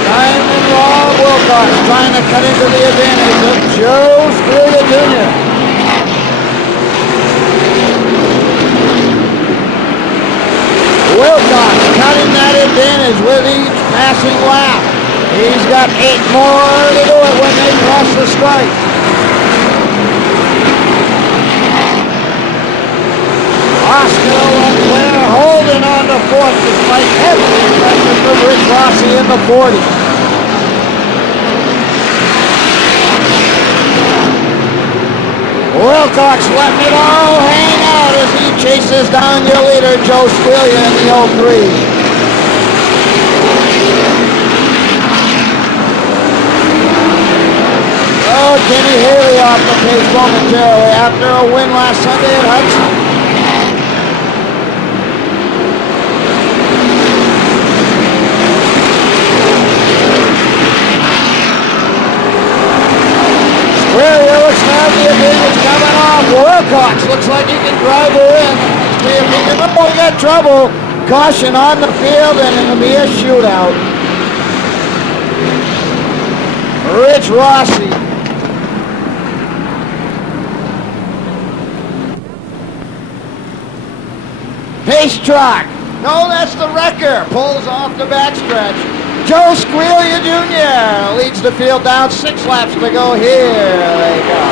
Diamond Rob Wilcox trying to cut into the advantage of Joe Squiglia Jr. Wilcox cutting that advantage with each passing lap. He's got 8 more to do it when they cross the stripe. Oscar Leclerc holding on to fourth despite heavy pressure from Rich Rossi in the 40. Wilcox letting it all hang out as he chases down your leader, Joe Squiglia in the 03. Oh, Kenny Haley off the pace momentarily after a win last Sunday at Hudson. Squiglia looks now the advantage coming off. Wilcox looks like he can drive her in. See if he can. Oh, we got trouble. Caution on the field, and it'll be a shootout. Rich Rossi. Pace track. No, that's the wrecker. Pulls off the backstretch. Joe Squiglia Jr. leads the field down. 6 laps to go. Here they go.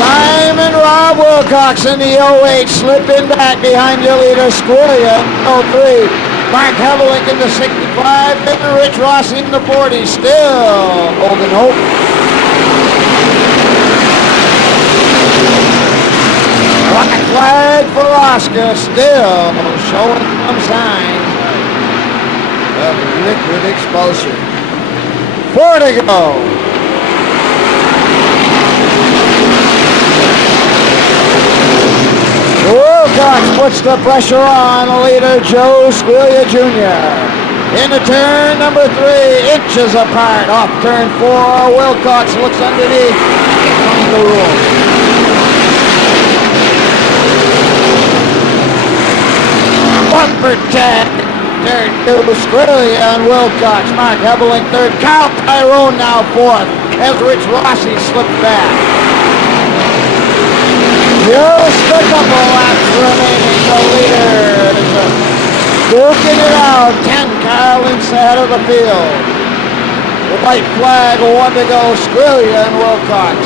Diamond Rob Wilcox in the 08 slipping back behind your leader Squiglia 03. Mark Haviland in the 65. And Rich Rossi in the 40. Still holding hope. Black flag for Oscar, still showing some signs of liquid expulsion. 4 to go. Wilcox puts the pressure on leader Joe Squiglia Jr. Into turn number 3, inches apart. Off turn 4, Wilcox looks underneath. On the rule. Bumper tag, turn 2, Squiglia and Wilcox. Mark Haviland third. Kyle Tyrone now fourth as Rich Rossi slipped back. Just a couple laps remaining. The leaders duking it out. 10 car lengths ahead of the field. White flag, 1 to go. Squillia and Wilcox.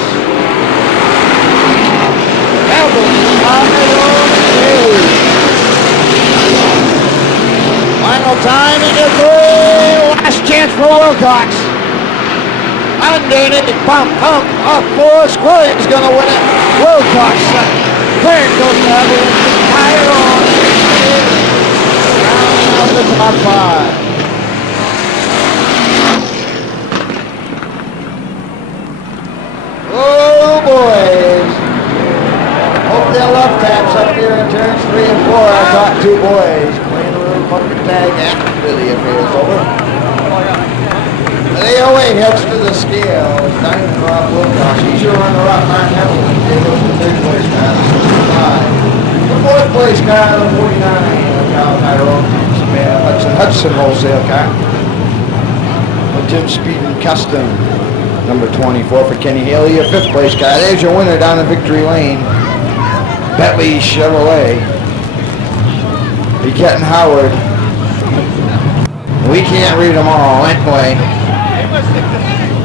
Evans on the road. Final time into 3. Last chance for Wilcox. Underneath, bump, up 4. Squillia's going to win it. Wilcox second. Third goes to Evans. Tyrone. Round of the top 5. Oh, boys. Hope they'll love taps up here in turns 3 and 4. I caught 2 boys playing a little bucket tag after the affair is over. The AOA heads to the scales. Diamond Rob Wilcox. He's your runner-up. Mark Hamilton. He goes to 3rd place car, the 65. The 4th place car, the 49. Cal Tyrone. Hudson wholesale car. The Tim Speed and Custom. Number 24 for Kenny Haley, your 5th place car. There's your winner down in Victory Lane. Bentley Chevrolet. Beckett and Howard. We can't read them all anyway.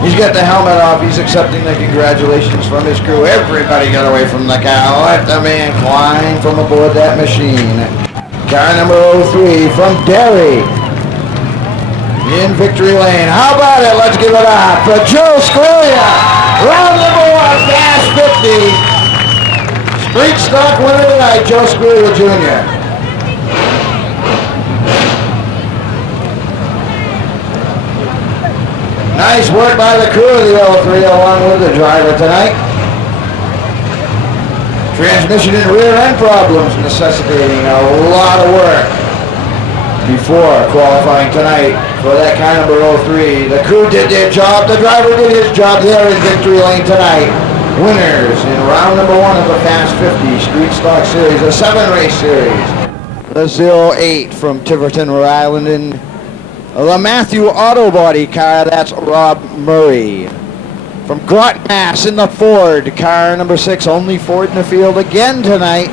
He's got the helmet off. He's accepting the congratulations from his crew. Everybody got away from the car. Let the man climb from aboard that machine. Car number 03 from Derry. In Victory Lane. How about it? Let's give it up for Joe Squillia. Round number 1, Dash 50. Street stock winner tonight, Joe Squillia Jr. Nice work by the crew of the 03 along with the driver tonight. Transmission and rear end problems necessitating a lot of work before qualifying tonight for that car number 03. The crew did their job. The driver did his job there in Victory Lane tonight. Winners in round number 1 of the Fast 50 Street Stock Series, a 7-race series. The 08 from Tiverton, Rhode Island, in the Matthew Auto Body car, that's Rob Murray. From Groton, Mass, in the Ford, car number 6, only Ford in the field again tonight.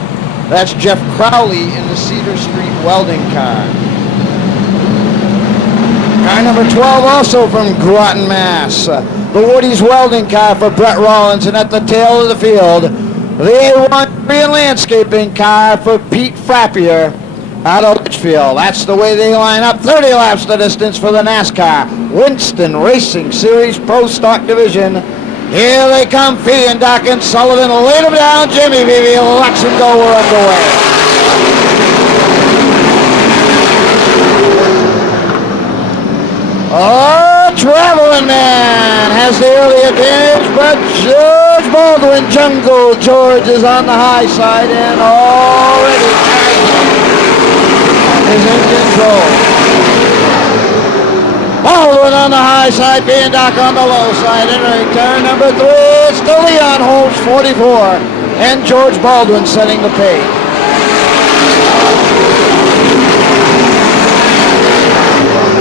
That's Jeff Crowley in the Cedar Street welding car. Car number 12, also from Groton, Mass. The Woody's welding car for Brett Rollins, and at the tail of the field, the A1 Korean landscaping car for Pete Frappier out of Litchfield. That's the way they line up. 30 laps the distance for the NASCAR Winston Racing Series Pro Stock Division. Here they come, Fee and Doc and Sullivan. Laid them down, Jimmy, baby. Let's them go. We're underway. Oh, Traveling Man has the early advantage, but George Baldwin, Jungle George, is on the high side and already is in control. Baldwin on the high side, being Doc on the low side. Entering turn number 3, it's the Leon Holmes 44, and George Baldwin setting the pace.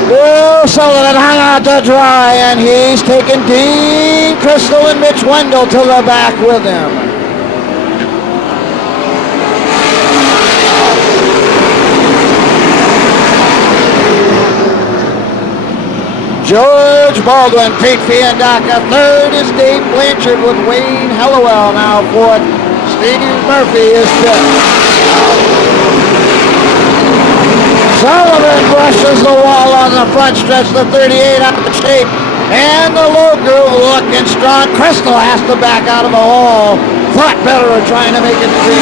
Bill Sullivan hung out to dry, and he's taking Dean Crystal and Mitch Wendell to the back with him. George Baldwin, Pete Fiandaca. Third is Dave Blanchard with Wayne Hellowell now fourth. Steve Murphy is fifth. Sullivan brushes the wall on the front stretch, the 38 out of shape, and the low groove looking strong. Crystal has to back out of the hole. Thought better of trying to make it 3-2.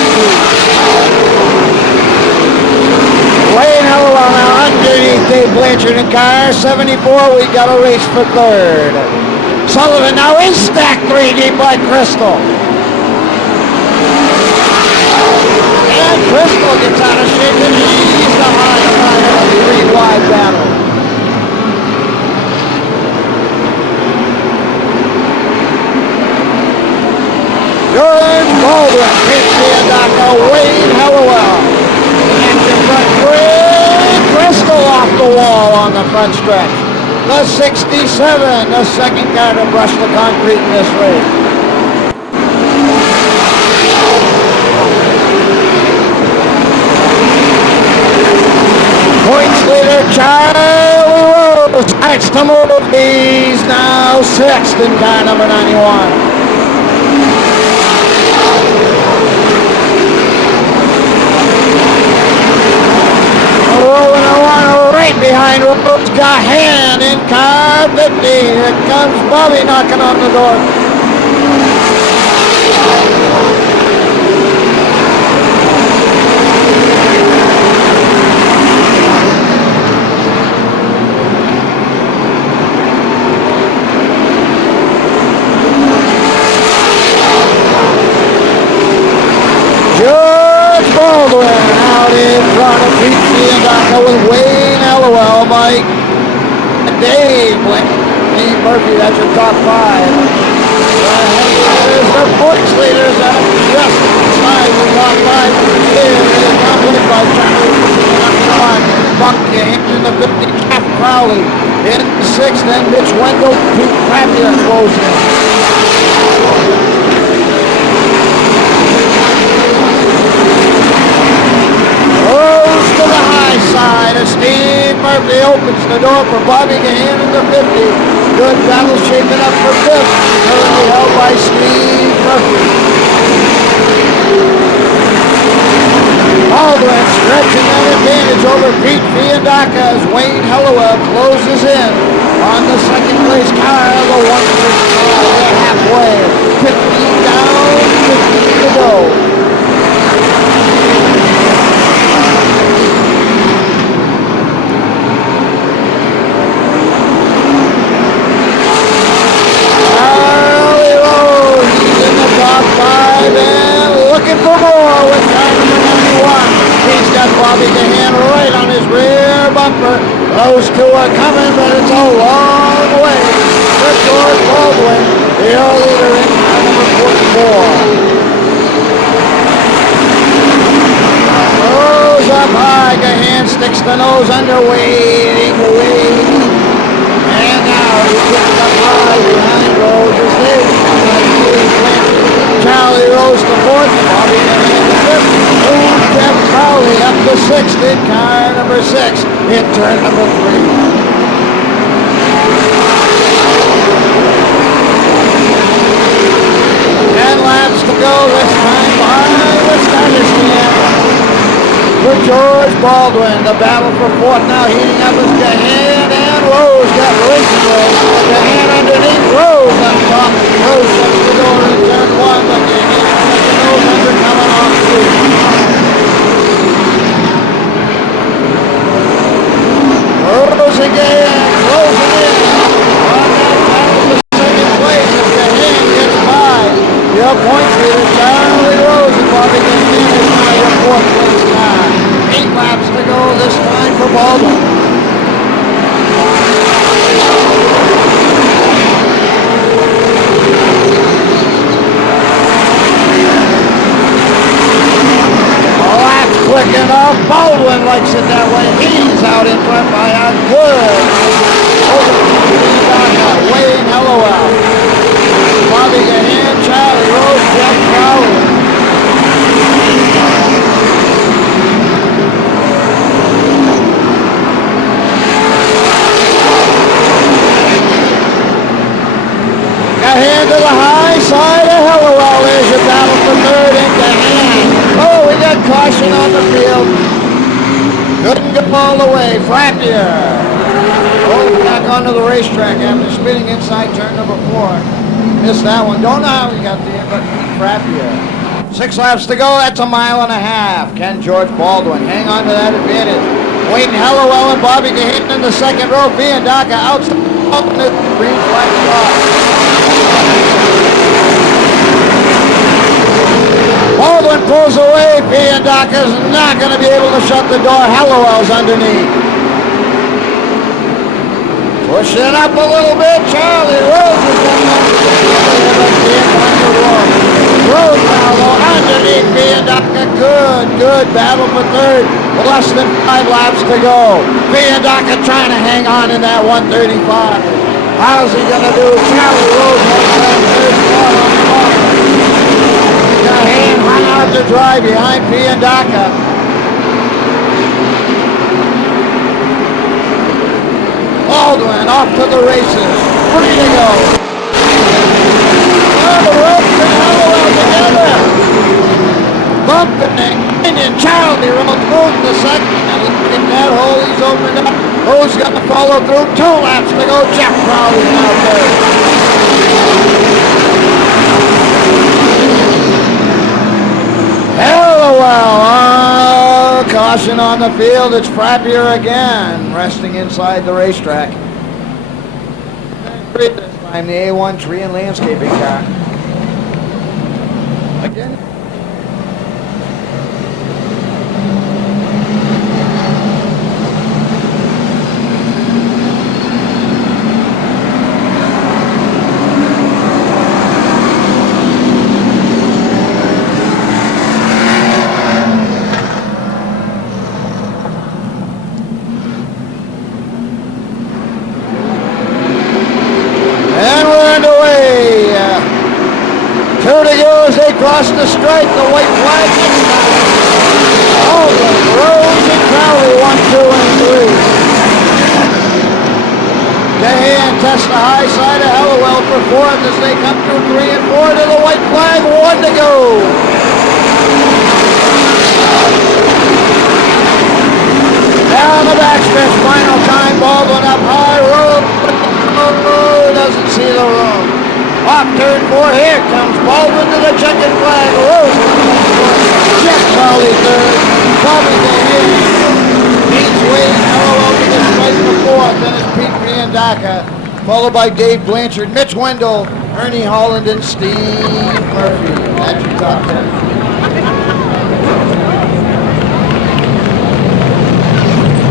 Wayne Hellowell now underneath Dave Blanchard in car 74. We got a race for third. Sullivan now is stacked 3 deep by Crystal. And Crystal gets out of shape, and he's the high side of a 3-wide battle. George Baldwin, Pete Fiandaca, Wayne Hellowell. Engine front brake, Crystal off the wall on the front stretch. The 67, the second car to brush the concrete in this race. Points leader, Charlie Rose. It's to move. He's now sixth in car number 91. Rolling along right behind Rose Gahan in car 50. Here comes Bobby knocking on the door. George Baldwin out in front of Pete Fiandaca with Wayne Hallowell, Mike, Dave Steve Murphy. That's your top five. There's the points leaders out just inside the top five. Here is accompanied by John Buck in the 50, Cap Crowley in the sixth, and Mitch Wendell, Pete Frappier closing. Goes to the high side as Steve Murphy opens the door for Bobby Gahan in the 50. Good battle shaping up for fifth. Currently held by Steve Murphy. Baldwin stretching that advantage over Pete Fiandaca as Wayne Hallowell closes in on the second place car of the 135. Halfway. 15 down, 15 to go. Looking for more with car number 91. He's got Bobby Gahan right on his rear bumper. Those two are coming, but it's a long way for George Baldwin, the leader in car number 44. Nose up high. Gahan sticks the nose under, waiting. And now he gets up high behind Rose as they Charlie Rose to fourth, Bobby Gahan to fifth, Jeff Crowley up to sixth in car number 6 in turn number 3. 10 laps to go this time by the starter's stand for George Baldwin. The battle for fourth now heating up as Gahan and Rose got racing Rose. Gahan underneath, Rose up top. Rose shuts the door in turn 1, but Gahan got the nose under coming off through. Rose again, closing in. On that battle for second place as Gahan gets by. Your points leader, Charlie Rose, and Bobby Gahan is now your fourth place car. 8 laps to go this time for Baldwin. Laps clicking off. Baldwin likes it that way. He's out in front by a good Wayne Hallowell. Bobby Gahan, Charlie Rose, Jeff Crowley. Gahan to the high side of Hallowell. There's your battle for third in Gahan. Oh, we got caution on the field. Couldn't get all the way. Frappier. Oh, back onto the racetrack after spinning inside turn number 4. Missed that one. Don't know how he got there, but Frappier. 6 laps to go. That's a mile and a half. Can George Baldwin hang on to that advantage? Wayne Hallowell and Bobby Gahan in the second row. Fiandaca outside the green flag stop. Baldwin pulls away. Fiandaca's not going to be able to shut the door. Hallowell's underneath. Push it up a little bit. Charlie Rose is going Rose now though underneath Fiandaca. Good battle for third. Less than 5 laps to go. Fiandaca trying to hang on in that 135. How's he going to do? Charlie Rose has that third spot on the bottom. Gahan hung out to dry behind Fiandaca. Oh, Baldwin off to the races. Free to go. Oh, Rhodes and Hallowell together. Bumping and Charlie Rhodes moved the second. And in that hole he's opened up. Who's going to follow through? 2 laps to go. Jeff Crowley out there. Hallowell, caution on the field. It's Frappier again, resting inside the racetrack. This time the A1 tree and landscaping car. Again. Across the stripe, the white flag. Baldwin, Rose, and Crowley 1, 2, and 3. Cahan tests the high side of Hallowell for 4th as they come through 3 and 4 to the white flag. 1 to go. Down the backstretch, final time. Baldwin up high. Rose doesn't see the room. Off turn 4, here comes Baldwin to the checkered flag. Rose Jeff Crowley third. Tommy Cahan beats Wade Hallowell to the stripe for 4th. Then it's Pete Riandaka, followed by Dave Blanchard, Mitch Wendell, Ernie Holland, and Steve Murphy. That's your top 10.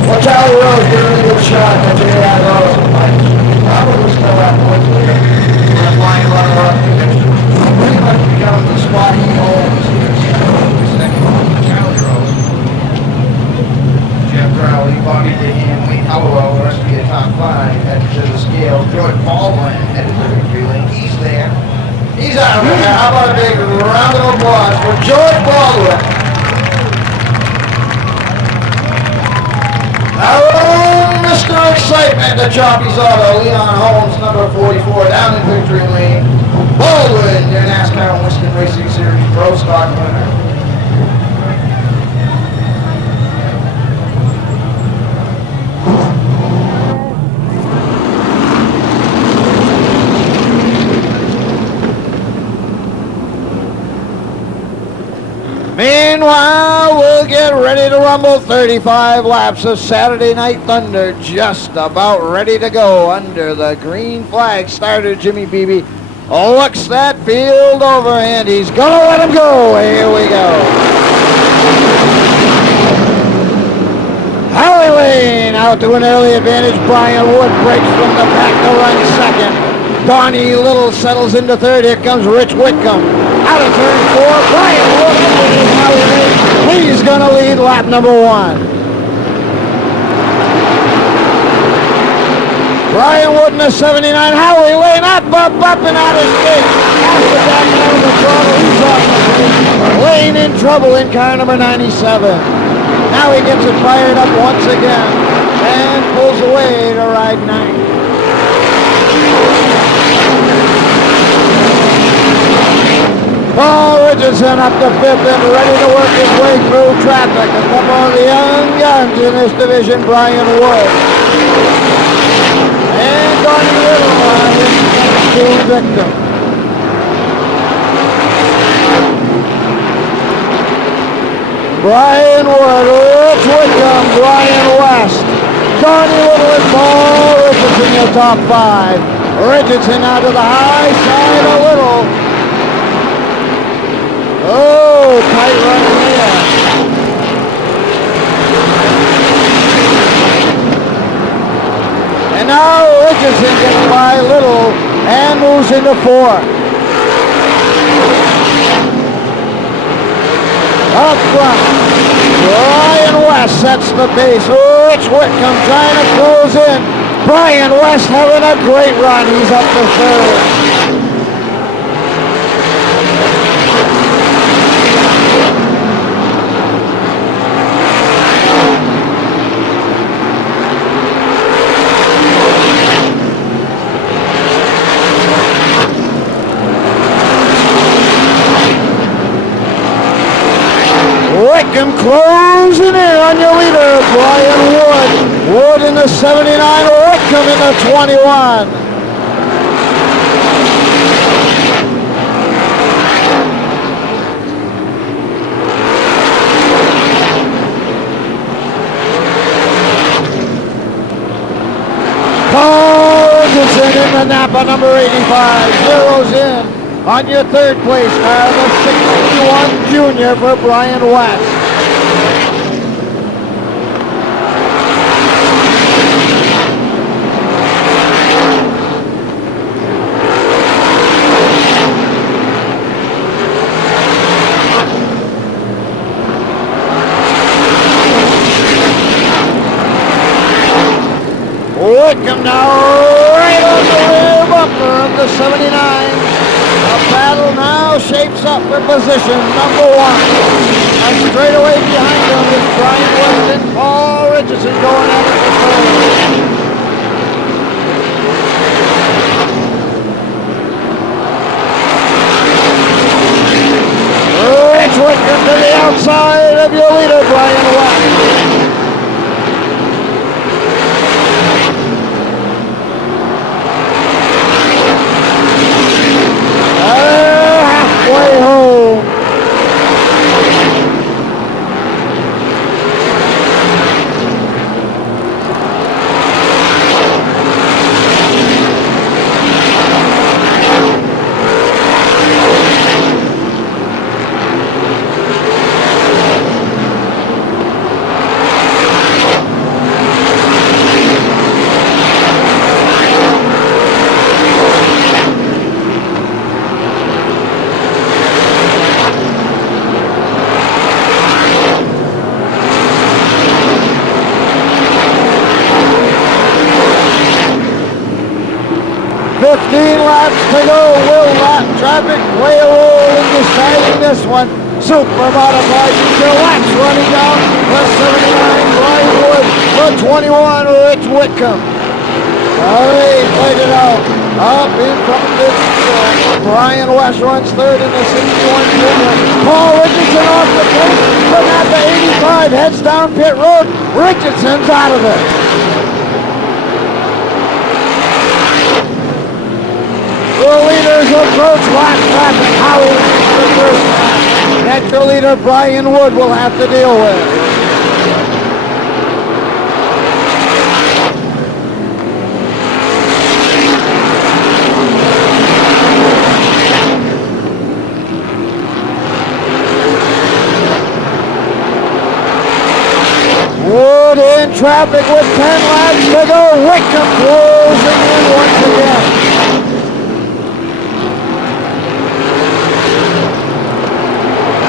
Well, Charlie Rose did a really good shot. That's a good Rose. Probably still have points with it. Flying runner up. Pretty much becomes the spot he holds. Charlie Rose. Jeff Crowley, Bobby Cahan, Wayne Hallowell, the rest of the top 5 headed to the scale. George Baldwin headed to the victory lane. He's there. He's out of there. How about a big round of applause for George Baldwin? Mr. Excitement, the Jockey's Auto, Leon Holmes, number 44, down in victory lane. Baldwin, your NASCAR and Winston Racing Series Pro Stock winner. Meanwhile, we'll get ready to rumble. 35 laps of Saturday Night Thunder just about ready to go under the green flag. Starter Jimmy Beebe looks that field over and he's gonna let him go. Here we go. Howie Lane out to an early advantage. Brian Wood breaks from the back to run second. Donnie Little settles into third. Here comes Rich Whitcomb. Out of turn 4, Brian Wood. He's going to lead lap number 1. Brian Wood in the 79. Howie Lane up and out of skate. After that, out of the throttle, he's off the pace. Lane in trouble in car number 97. Now he gets it fired up once again and pulls away to ride 9. Paul Richardson up to 5th and ready to work his way through traffic. A couple of the young guns in this division, Brian Wood. And Donnie Little his number 2 victim. Brian Wood, Rich Whitcomb, Brian West. Donnie Little and Paul Richardson, your top 5. Richardson out to the high side a little. Oh, tight run there. And now Richardson gets by Little and moves into 4. Up front, Brian West sets the pace. Rich Whitcomb trying to close in. Brian West having a great run. He's up to 3rd. closing in on your leader, Brian Wood. Wood in the 79, Wickham in the 21. Richardson in the Napa number 85, zeroes in on your third place car, the 61 Junior for Brian West. Wickham now right on the rear bumper of the 79. The battle now shapes up for position number 1. And straight away behind him is Brian West and Paul Richardson going at it for third. Rich Wickham to the outside of your leader, Brian West. Halfway home. To go, will not traffic play a role in deciding this one. Super modified detail wax running down the 79 Brian Wood, the 21 Rich Wickham. They played it out. Up in front of this Brian West runs third in the 61 Junior. Paul Richardson off the pace, but at the 85 heads down pit road. Richardson's out of it. The leaders approach lap traffic. How will the first lap that your leader Brian Wood will have to deal with? Wood in traffic with 10 laps to go. Wickham closing in once again.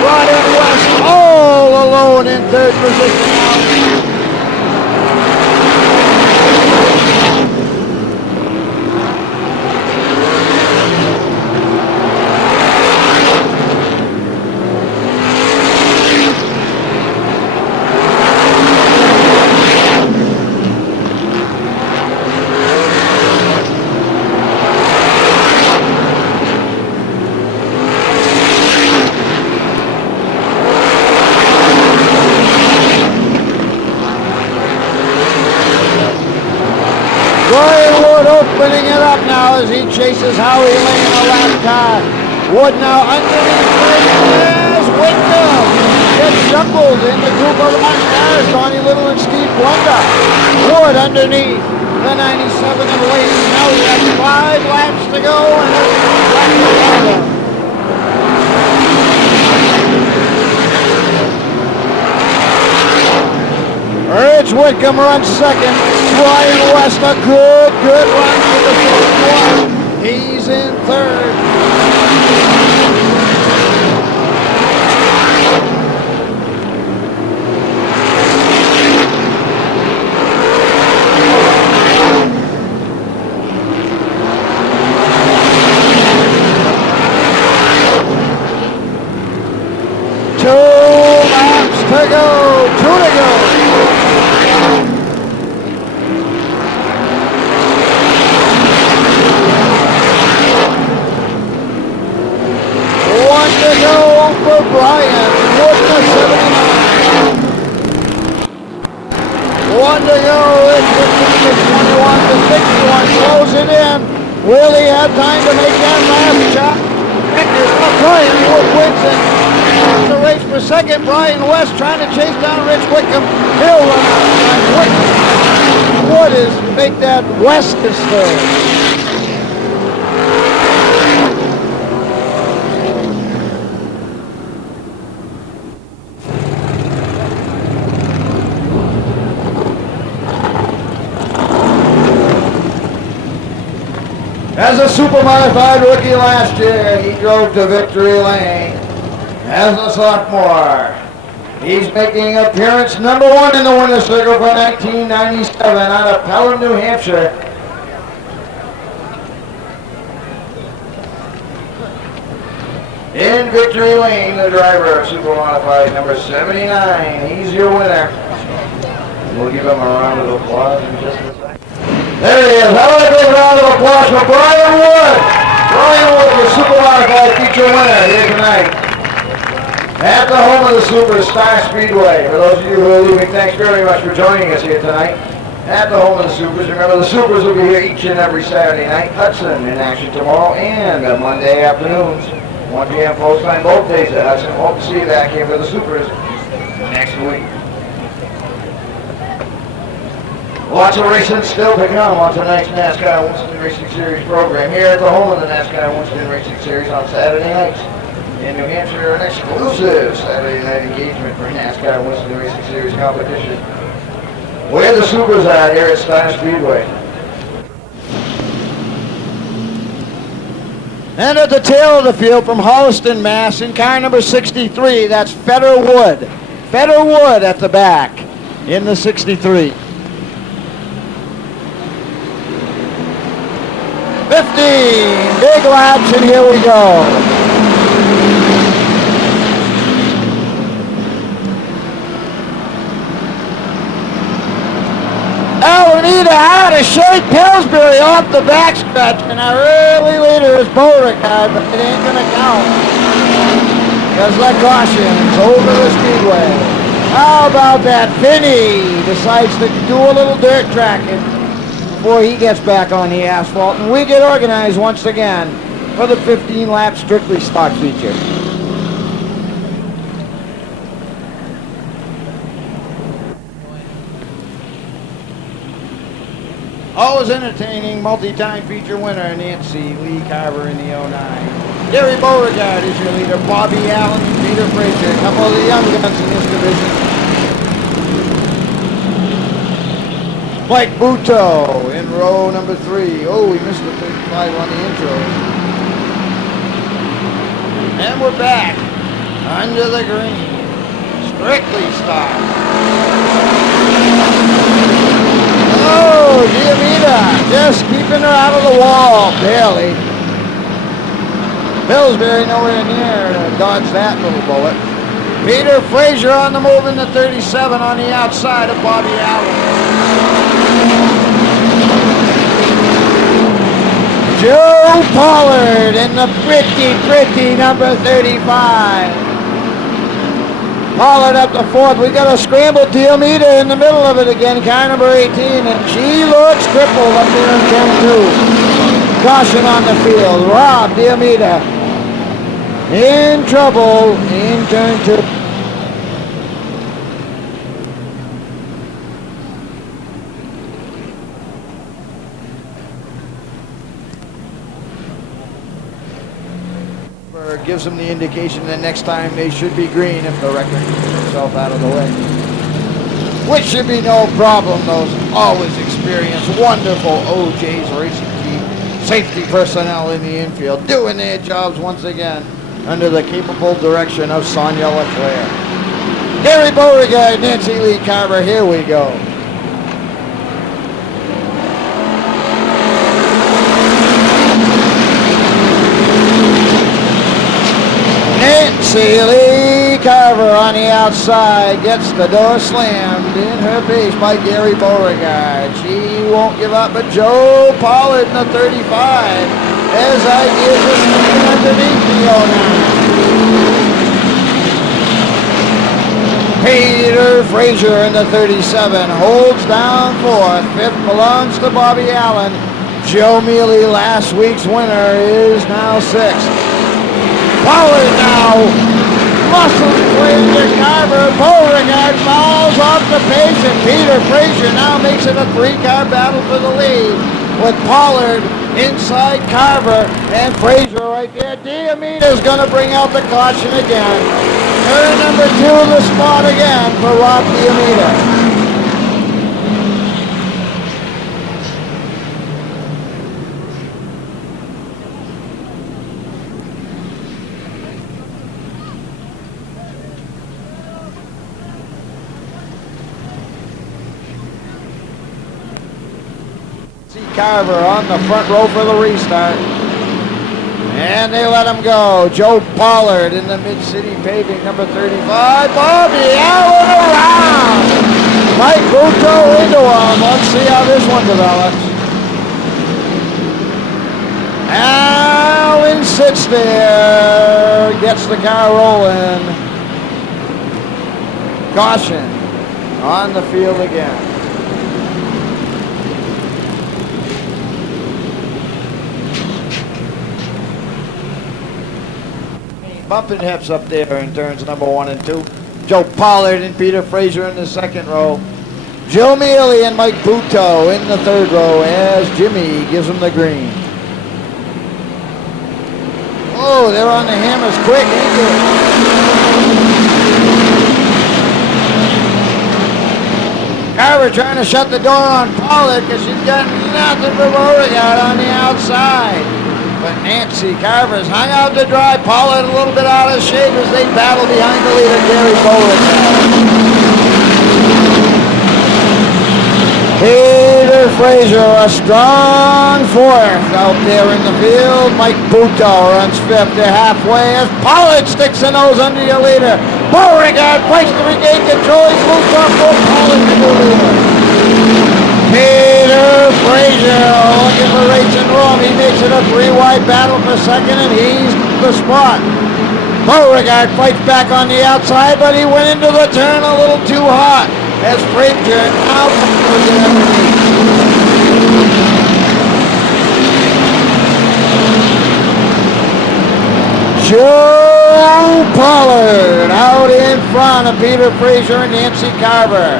Brian West all alone in third position now. Opening it up now as he chases Howie Lane, a lap car. Wood now underneath as Wickham gets jumbled in the group of lap cars. Donnie Little and Steve Blunder. Wood underneath the 97 of Lane. Now he has 5 laps to go and everything's back to Blunder. Rich Wickham runs second. Brian West, a good run for the first one. He's in third. Two laps to go. 2 to go. Will he have time to make that last shot? Brian Wood wins it. The race for second. Brian West trying to chase down Rich Wickham. He'll run out of time. Wickham. Wood is make that. West is third. As a super-modified rookie last year, he drove to victory lane. As a sophomore, he's making appearance number 1 in the winner's circle for 1997 out of Pelham, New Hampshire. In victory lane, the driver of super-modified number 79. He's your winner. We'll give him a round of applause in just a second. There he is. How about a big round of applause for Brian Wood? Brian Wood, your super modified feature winner here tonight. At the home of the Super, Star Speedway. For those of you who are leaving, thanks very much for joining us here tonight. At the home of the Supers. Remember, the Supers will be here each and every Saturday night. Hudson in action tomorrow and Monday afternoons. 1 p.m. post time both days at Hudson. Hope to see you back here for the Supers next week. Lots of racing still to come on tonight's NASCAR Winston Racing Series program here at the home of the NASCAR Winston Racing Series on Saturday nights. In New Hampshire, an exclusive Saturday night engagement for NASCAR Winston Racing Series competition. Where the Supers are here at Star Speedway. And at the tail of the field from Holliston, Mass, in car number 63, that's Feder Wood. Feder Wood at the back in the 63. 15 big laps, and here we go. Alameda out of shape. Pillsbury off the backstretch, and our early leader is Beauregard, but it ain't gonna count because that caution's over the speedway. How about that? Finney decides to do a little dirt tracking before he gets back on the asphalt, and we get organized once again for the 15-lap strictly stock feature. Always entertaining, multi-time feature winner Nancy Lee Carver in the 09. Gary Beauregard is your leader. Bobby Allen, Peter Frazier, a couple of the young guns in this division. Mike Buto in row number 3. Oh, we missed the 35 on the intro. And we're back under the green. Strictly stock. Oh, Diamita just keeping her out of the wall, barely. Pillsbury nowhere near to dodge that little bullet. Peter Frazier on the move in the 37 on the outside of Bobby Allen. Joe Pollard in the pretty number 35. Pollard up the 4th. We got a scrambled Diamita in the middle of it again, car number 18, and she looks crippled up there in turn 2. Caution on the field. Rob Diamita in trouble in turn 2. Gives them the indication that next time they should be green if the record gets itself out of the way. Which should be no problem. Those always experienced, wonderful OJ's racing team, safety personnel in the infield, doing their jobs once again under the capable direction of Sonia Leclerc. Gary Beauregard, Nancy Lee Carver, here we go. Nancy Lee Carver on the outside gets the door slammed in her face by Gary Beauregard. She won't give up, but Joe Pollard in the 35 has ideas of sneaking underneath the 09. Peter Frazier in the 37 holds down 4th. 5th belongs to Bobby Allen. Joe Mealy, last week's winner, is now sixth. Pollard now muscles way into Carver. Beauregard falls off the pace, and Peter Fraser now makes it a three-car battle for the lead, with Pollard inside Carver and Fraser right there. Diamita's going to bring out the caution again. Turn number 2 in the spot again for Rob Diamita. Carver on the front row for the restart. And they let him go. Joe Pollard in the Mid-City Paving, number 35. Bobby Allen around. Mike Buto into him. Let's see how this one develops. Allen sits there. Gets the car rolling. Caution on the field again. Bumping hips up there in turns number 1 and 2. Joe Pollard and Peter Fraser in the second row. Joe Mealy and Mike Buto in the third row as Jimmy gives them the green. Oh, they're on the hammers quick. Carver trying to shut the door on Pollard because she's got nothing for Beauregard on the outside. But Nancy Carver's hung out to dry. Pollard a little bit out of shape as they battle behind the leader, Gary Beauregard. Peter Fraser, a strong fourth out there in the field. Mike Buto runs fifth. They're halfway as Pollard sticks the nose under your leader. Beauregard fights to regain control. He's loose off for Pollard to the leader. Peter Fraser looking for racing room. He makes it a 3-wide battle for second, and he's the spot. Beauregard fights back on the outside, but he went into the turn a little too hot as Fraser now comes in underneath. Joe Pollard out in front of Peter Fraser and Nancy Carver.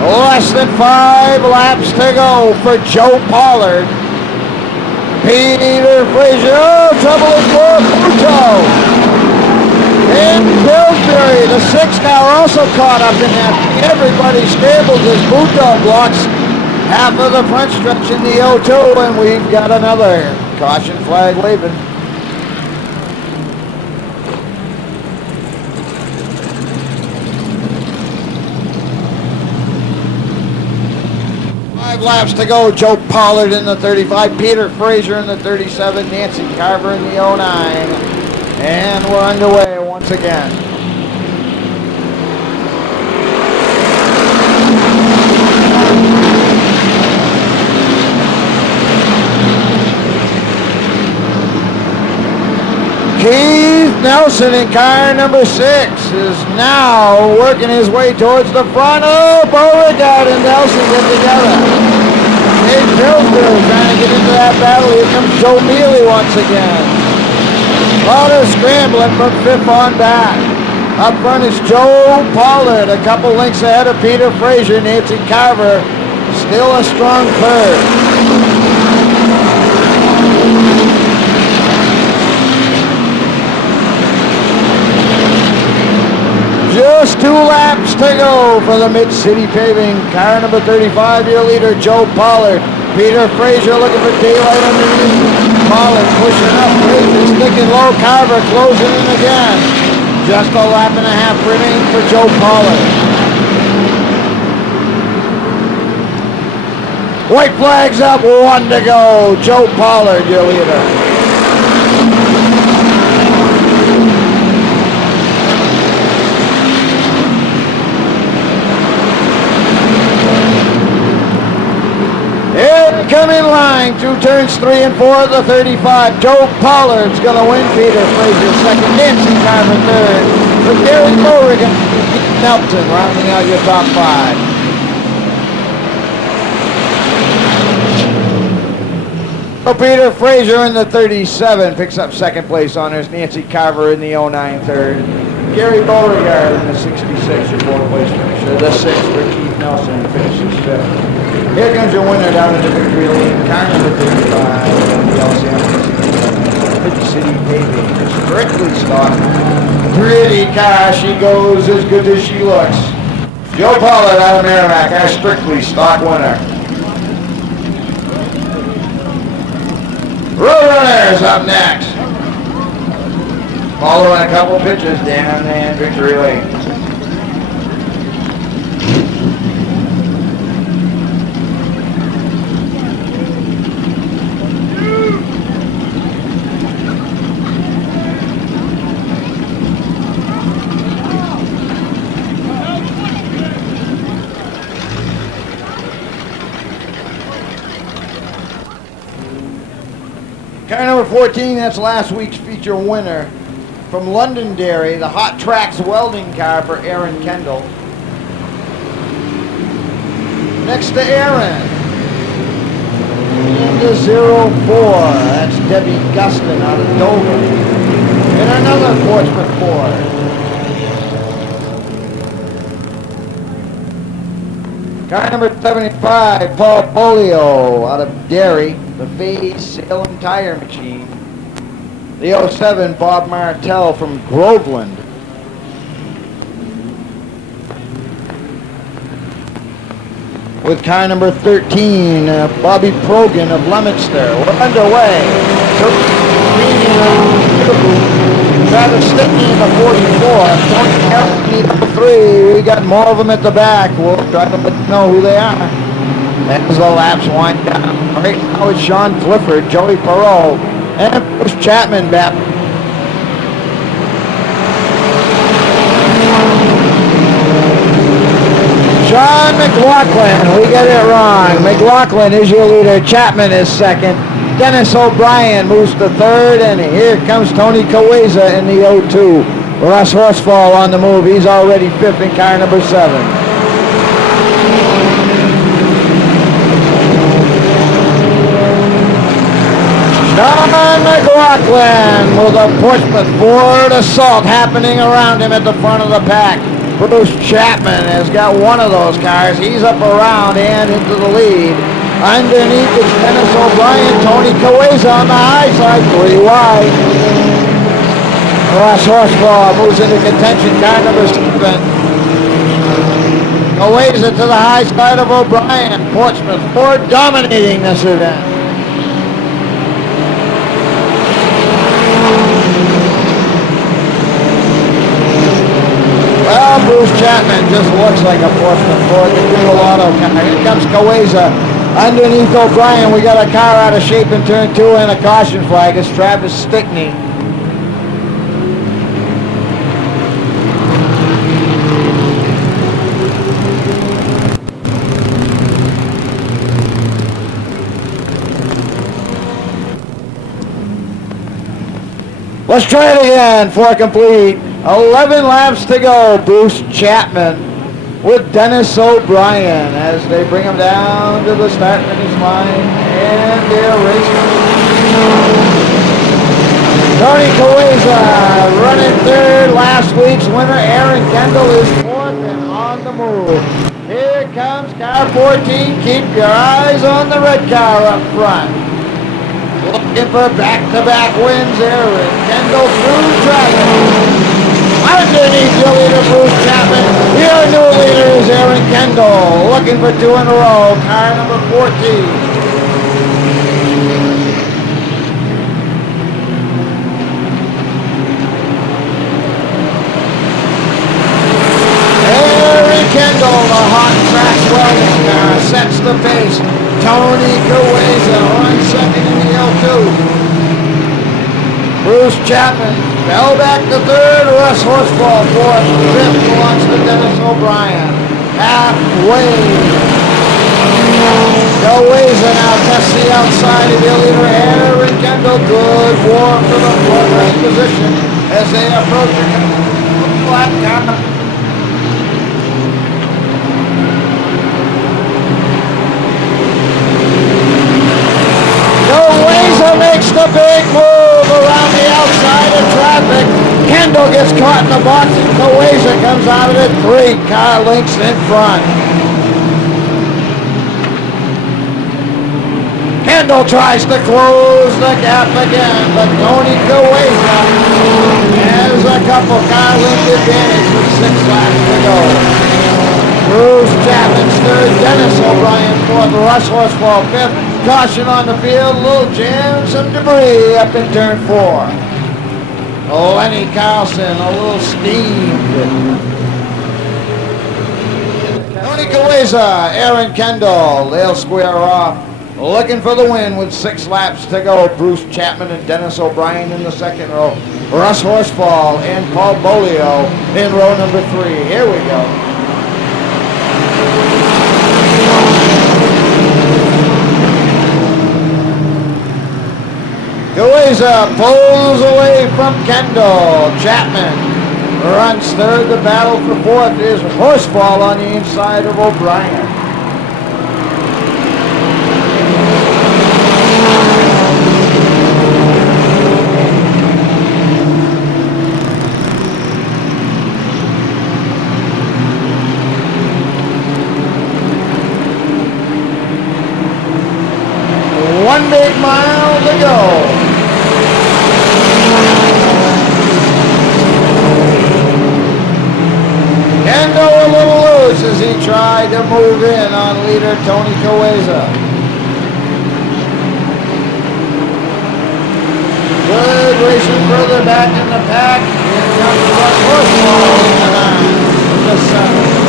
Less than 5 laps to go for Joe Pollard. Peter Fraser, oh, trouble is for Buto. And Pillsbury, the 6 car, also caught up in that. Everybody scrambles as Buto blocks half of the front stretch in the O2, and we've got another caution flag waving. 5 laps to go. Joe Pollard in the 35, Peter Fraser in the 37, Nancy Carver in the 09. And we're underway once again. Keith Nelson in car number 6 is now working his way towards the front. Oh, Beauregard and Nelson get together. Dave Pillsbury trying to get into that battle. Here comes Joe Mealy once again. A lot of scrambling from 5th on back. Up front is Joe Pollard, a couple lengths ahead of Peter Fraser. Nancy Carver still a strong third. Just 2 laps to go for the Mid-City Paving. Car number 35, your leader, Joe Pollard. Peter Fraser looking for daylight underneath. Pollard pushing up, Fraser sticking low. Carver closing in again. Just a lap and a half remaining for Joe Pollard. White flags up, 1 to go. Joe Pollard, your leader. Incoming line, Two turns 3 and 4 of the 35. Joe Pollard's going to win. Peter Fraser second. Nancy Carver third. For Gary Beauregard, Nelson rounding out your top 5. So Peter Fraser in the 37 picks up second place honors. Nancy Carver in the 09 third. Gary Beauregard in the 66, your fourth place finisher. The 6th for Keith Nelson finishes 5th. Here comes your winner down in the victory lane. Car number 35, the LCM City Paving. Strictly stock. Pretty car. She goes as good as she looks. Joe Pollard out of Merrimack, our strictly stock winner. Roadrunners up next. Following a couple pitches down in victory lane. Car number 14, that's last week's feature winner. From Londonderry, the Hot Tracks welding car for Aaron Kendall. Next to Aaron. In the 04, that's Debbie Gustin out of Dover. And another Portsmouth Ford. Car number 75, Paul Polio out of Derry, the Faze Salem Tire Machine. The 07, Bob Martell from Groveland. With car number 13, Bobby Progan of Leominster. We're underway. Travis Stickney in the 44. Tony Harrison in the 3. We got more of them at the back. We'll try to let you know who they are. As the laps wind down. Right now it's Sean Clifford, Joey Perot, and Bruce Chapman back. John McLaughlin, we get it wrong. McLaughlin is your leader. Chapman is second. Dennis O'Brien moves to third, and here comes Tony Kaweza in the 02. Russ Horsfall on the move. He's already fifth in car number 7. John McLaughlin with a Portsmouth Ford Assault happening around him at the front of the pack. Bruce Chapman has got one of those cars. He's up around and into the lead. Underneath is Dennis O'Brien, Tony Kaweza on the high side, 3 wide. Ross Horsfall moves into contention, car number 7. Kaweza to the high side of O'Brien. Portsmouth Ford dominating this event. Well, Bruce Chapman just looks like a Portsmouth Ford. The Google Auto car. Here comes Kaweza. Underneath O'Brien, we got a car out of shape in turn 2 and a caution flag. It's Travis Stickney. Let's try it again. 4 complete. 11 laps to go. Bruce Chapman with Dennis O'Brien as they bring him down to the start finish line, and they're racing. Tony Kaweza running third. Last week's winner, Aaron Kendall, is fourth and on the move. Here comes car 14. Keep your eyes on the red car up front. Looking for back-to-back wins there, and Kendall through traffic. Underneath your leader, Bruce Chapman. Your new leader is Aaron Kendall, looking for 2 in a row. Car number 14. Aaron Kendall, the Hot Tracks welding car, sets the pace. Tony Kaweza on second in the L2. Bruce Chapman fell back to third. Russ Horsfall fourth. Fifth belongs to Dennis O'Brien. Halfway. Goweza now tests the outside of your leader, Aaron Kendall. Good war for the fourth rank position as they approach the flat car. Goweza makes the big move around the outside of traffic. Kendall gets caught in the box and Goweza comes out of it. 3 car lengths in front. Kendall tries to close the gap again, but Tony Goweza has a couple car length advantage with 6 laps to go. Bruce Chapman's third, Dennis O'Brien fourth, Russ Horsfall fifth. Caution on the field, a little jam, some debris up in turn 4. Lenny Carlson, a little steamed. Tony Goweza, Aaron Kendall, they'll square off. Looking for the win with 6 laps to go. Bruce Chapman and Dennis O'Brien in the second row. Russ Horsfall and Paul Bolio in row number 3. Here we go. Goweza pulls away from Kendall. Chapman runs third. The battle for fourth is Horsfall on the inside of O'Brien. One big mile to go. Kendall a little loose as he tried to move in on leader Tony Goweza. Good racing further back in the pack. Here comes Russ Horsfall in the 9. The 7.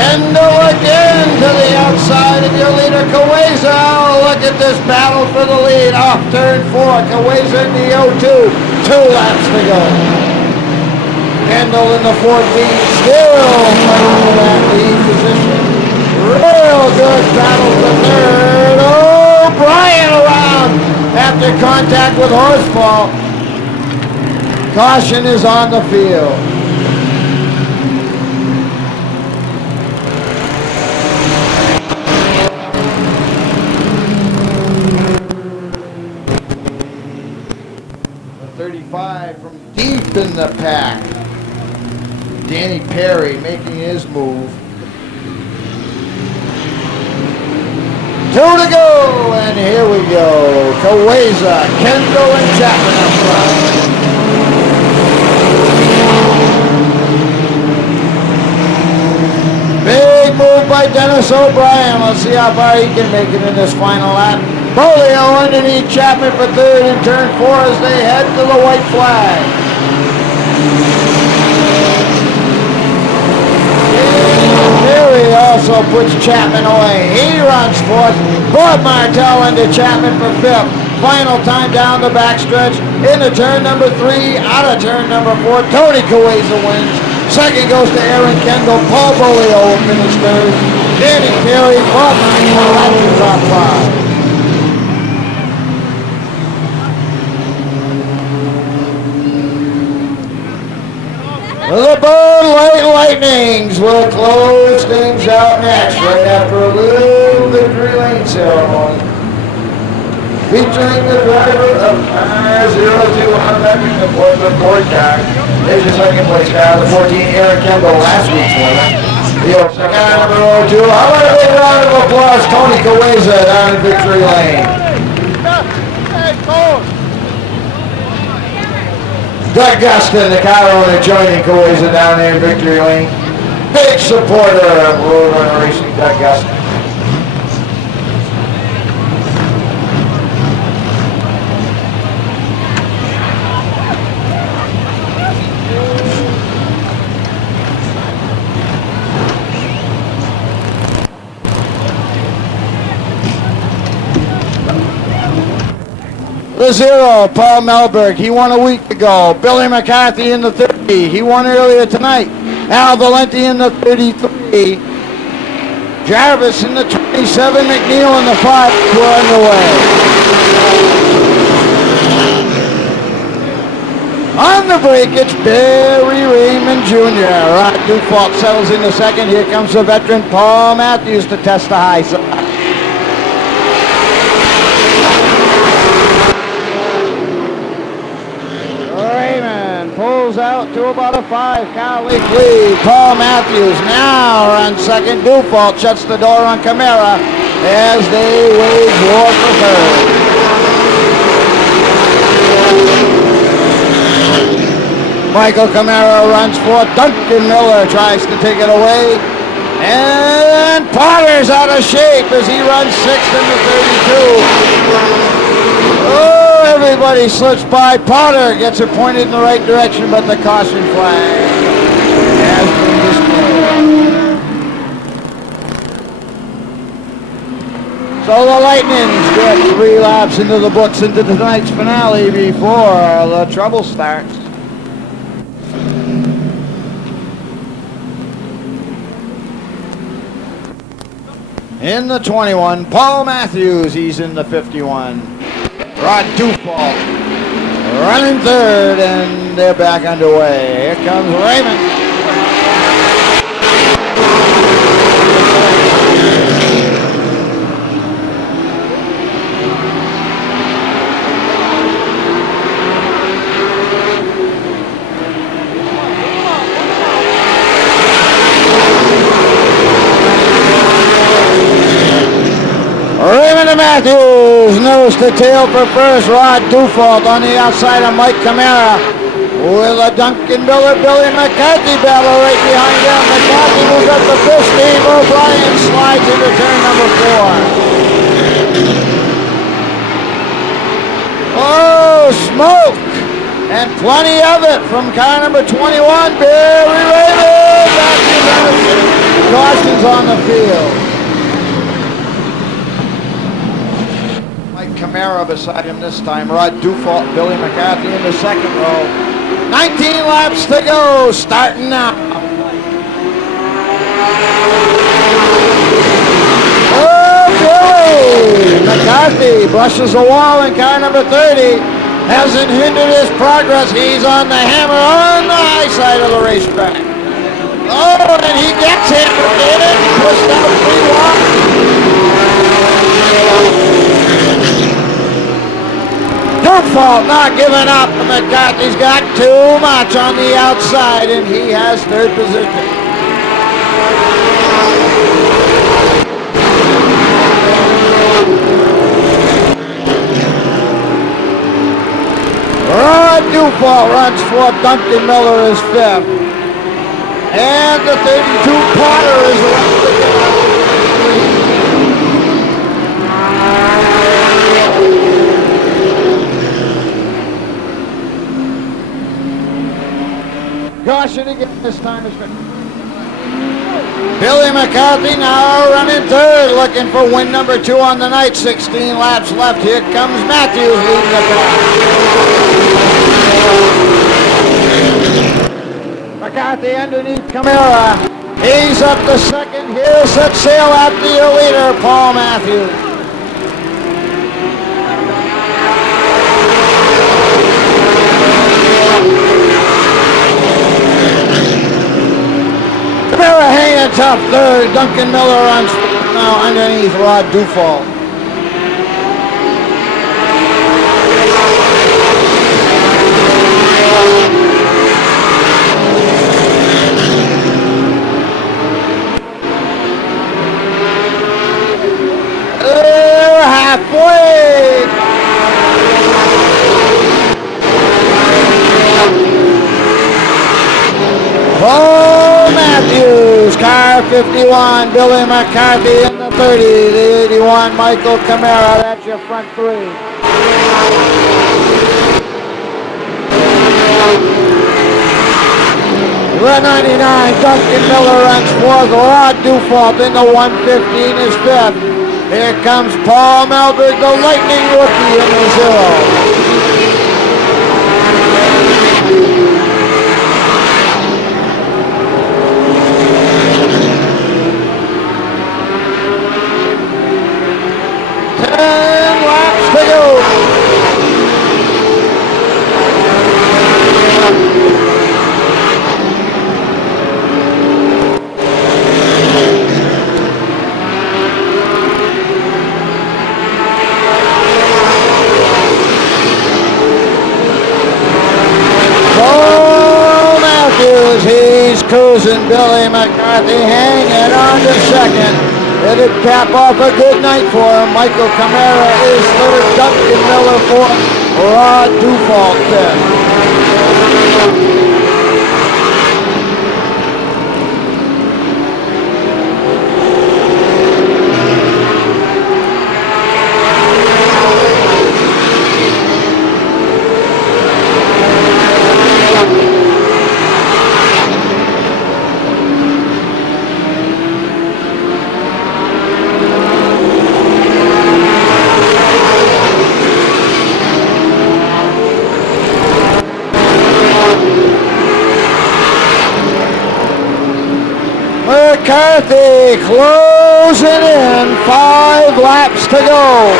Kendall again to the outside of your leader, Goweza. Look at this battle for the lead. Off turn 4, Goweza in the 0-2. 2 laps to go. Kendall in the 14, still fighting for that lead position. Real good battle for third. O'Brien around after contact with Horsfall. Caution is on the field. From deep in the pack. Danny Perry making his move. 2 to go, and here we go. Goweza, Kendall, and Chapman up front. Big move by Dennis O'Brien. Let's see how far he can make it in this final lap. Bolio underneath Chapman for third in turn 4 as they head to the white flag. Perry also puts Chapman away. He runs fourth. Bob Martell into Chapman for fifth. Final time down the backstretch into turn number 3, out of turn number 4. Tony Goweza wins. Second goes to Aaron Kendall. Paul Bolio will finish third. Danny Perry, Bob Martell, that's the top 5. The Bud Light Lightnings will close things out next, right after a little victory lane ceremony. Featuring the driver of 02 Honda in the fourth car. There's your second place car, the 14 Aaron Kendall, last week's winner. The car number 02. How about a big round of applause, Tony Goweza down in victory lane. Doug Gustin, the car owner, joining Goweza down there in victory lane. Big supporter of Roadrunner Racing, Doug Gustin. The 0, Paul Melberg, he won a week ago. Billy McCarthy in the 30, he won earlier tonight. Al Valenti in the 33. Jarvis in the 27, McNeil in the 5. We're underway. On the break, it's Barry Raymond Jr. Rod Dufault settles in the second. Here comes the veteran Paul Matthews to test the high side. Raymond pulls out to about a 5-car length lead. Paul Matthews now runs second. Dufault shuts the door on Camara as they wage war for third. Michael Camara runs fourth. Duncan Miller tries to take it away. And Potter's out of shape as he runs sixth in the 32. Oh, everybody slips by. Potter gets it pointed in the right direction, but the caution flag has been displayed. So the Lightnings get 3 laps into the books into tonight's finale before the trouble starts. In the 21, Paul Matthews, he's in the 51. Rod Dufault running third, and they're back underway. Here comes Raymond. Matthews nose to tail for first. Rod Dufault on the outside of Mike Camara with a Duncan Miller, Billy McCarthy battle right behind him. McCarthy moves up the fifth. Steve O'Brien slides into turn number 4. Oh, smoke! And plenty of it from car number 21, Barry Raymond. Cautions on the field. Camara beside him this time. Rod Dufault, Billy McCarthy in the second row. 19 laps to go, starting now. Oh, Billy McCarthy brushes the wall in car number 30. Hasn't hindered his progress. He's on the hammer on the high side of the racetrack. Oh, and he gets hammered in, pushed out 3 wide. Dufault not giving up. McCarthy's got too much on the outside, and he has third position. Rod Dufault runs fourth. Duncan Miller is fifth. And the 32 Potter is left to go. Caution again, this time is good. Billy McCarthy now running third, looking for win number 2 on the night. 16 laps left. Here comes Matthews leading the pack. McCarthy underneath Camara. He's up the second. He'll set sail after your leader, Paul Matthews. Camara hanging tough third. Duncan Miller on now underneath Rod Dufault. Halfway. Paul Matthews, car 51, Billy McCarthy in the 30, the 81, Michael Camara. That's your front three. The 99, Duncan Miller runs fourth. Rod Dufault in the 115 is fifth. Here comes Paul Melberg, the Lightning rookie in the 0. Matthews, he's cruising. Billy McCarthy hanging on to second. It'd cap off a good night for him. Michael Camara is third. Duncan Miller fourth. Rod Dufault fifth. McCarthy closing in, 5 laps to go.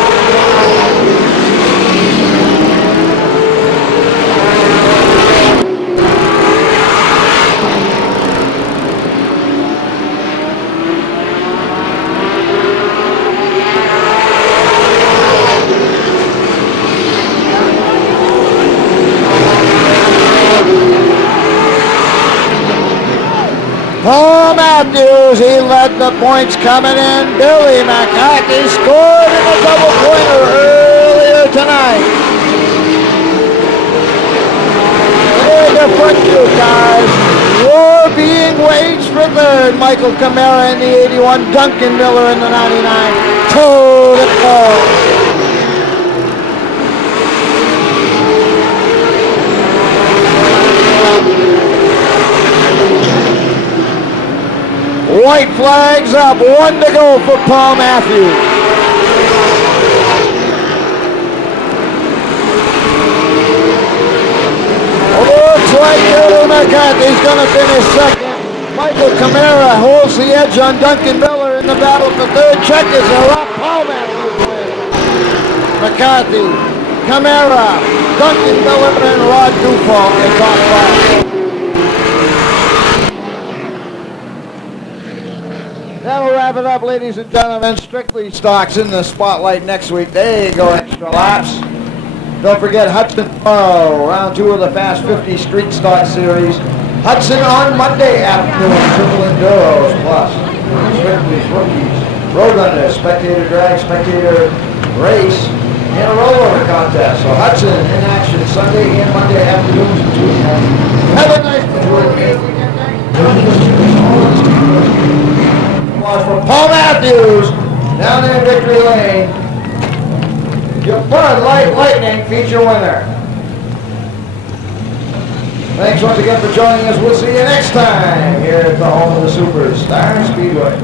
Paul Matthews, he led the points coming in. Billy McCarthy scored in a double pointer earlier tonight. There's the front two cars. War being waged for third. Michael Camara in the 81, Duncan Miller in the 99. Toe to toe. White flags up, 1 to go for Paul Matthews. Looks like Billy McCarthy's going to finish second. Michael Camara holds the edge on Duncan Miller in the battle for third. Checkers are up. Paul Matthews wins. McCarthy, Camara, Duncan Miller, and Rod Dufault in top 5. That'll wrap it up, ladies and gentlemen. Strictly Stocks in the spotlight next week. There you go, extra laps. Don't forget Hudson tomorrow, round 2 of the Fast 50 Street Stock Series. Hudson on Monday afternoon, Triple Enduros Plus. Strictly's Rookies, Roadrunners, Spectator Drag, Spectator Race, and a rollover contest. So Hudson in action Sunday and Monday afternoons and Tuesday. Have a nice weekend. From Paul Matthews down there in Victory Lane. Your Bud Light Lightning feature winner. Thanks once again for joining us. We'll see you next time here at the home of the Supers, Star Speedway.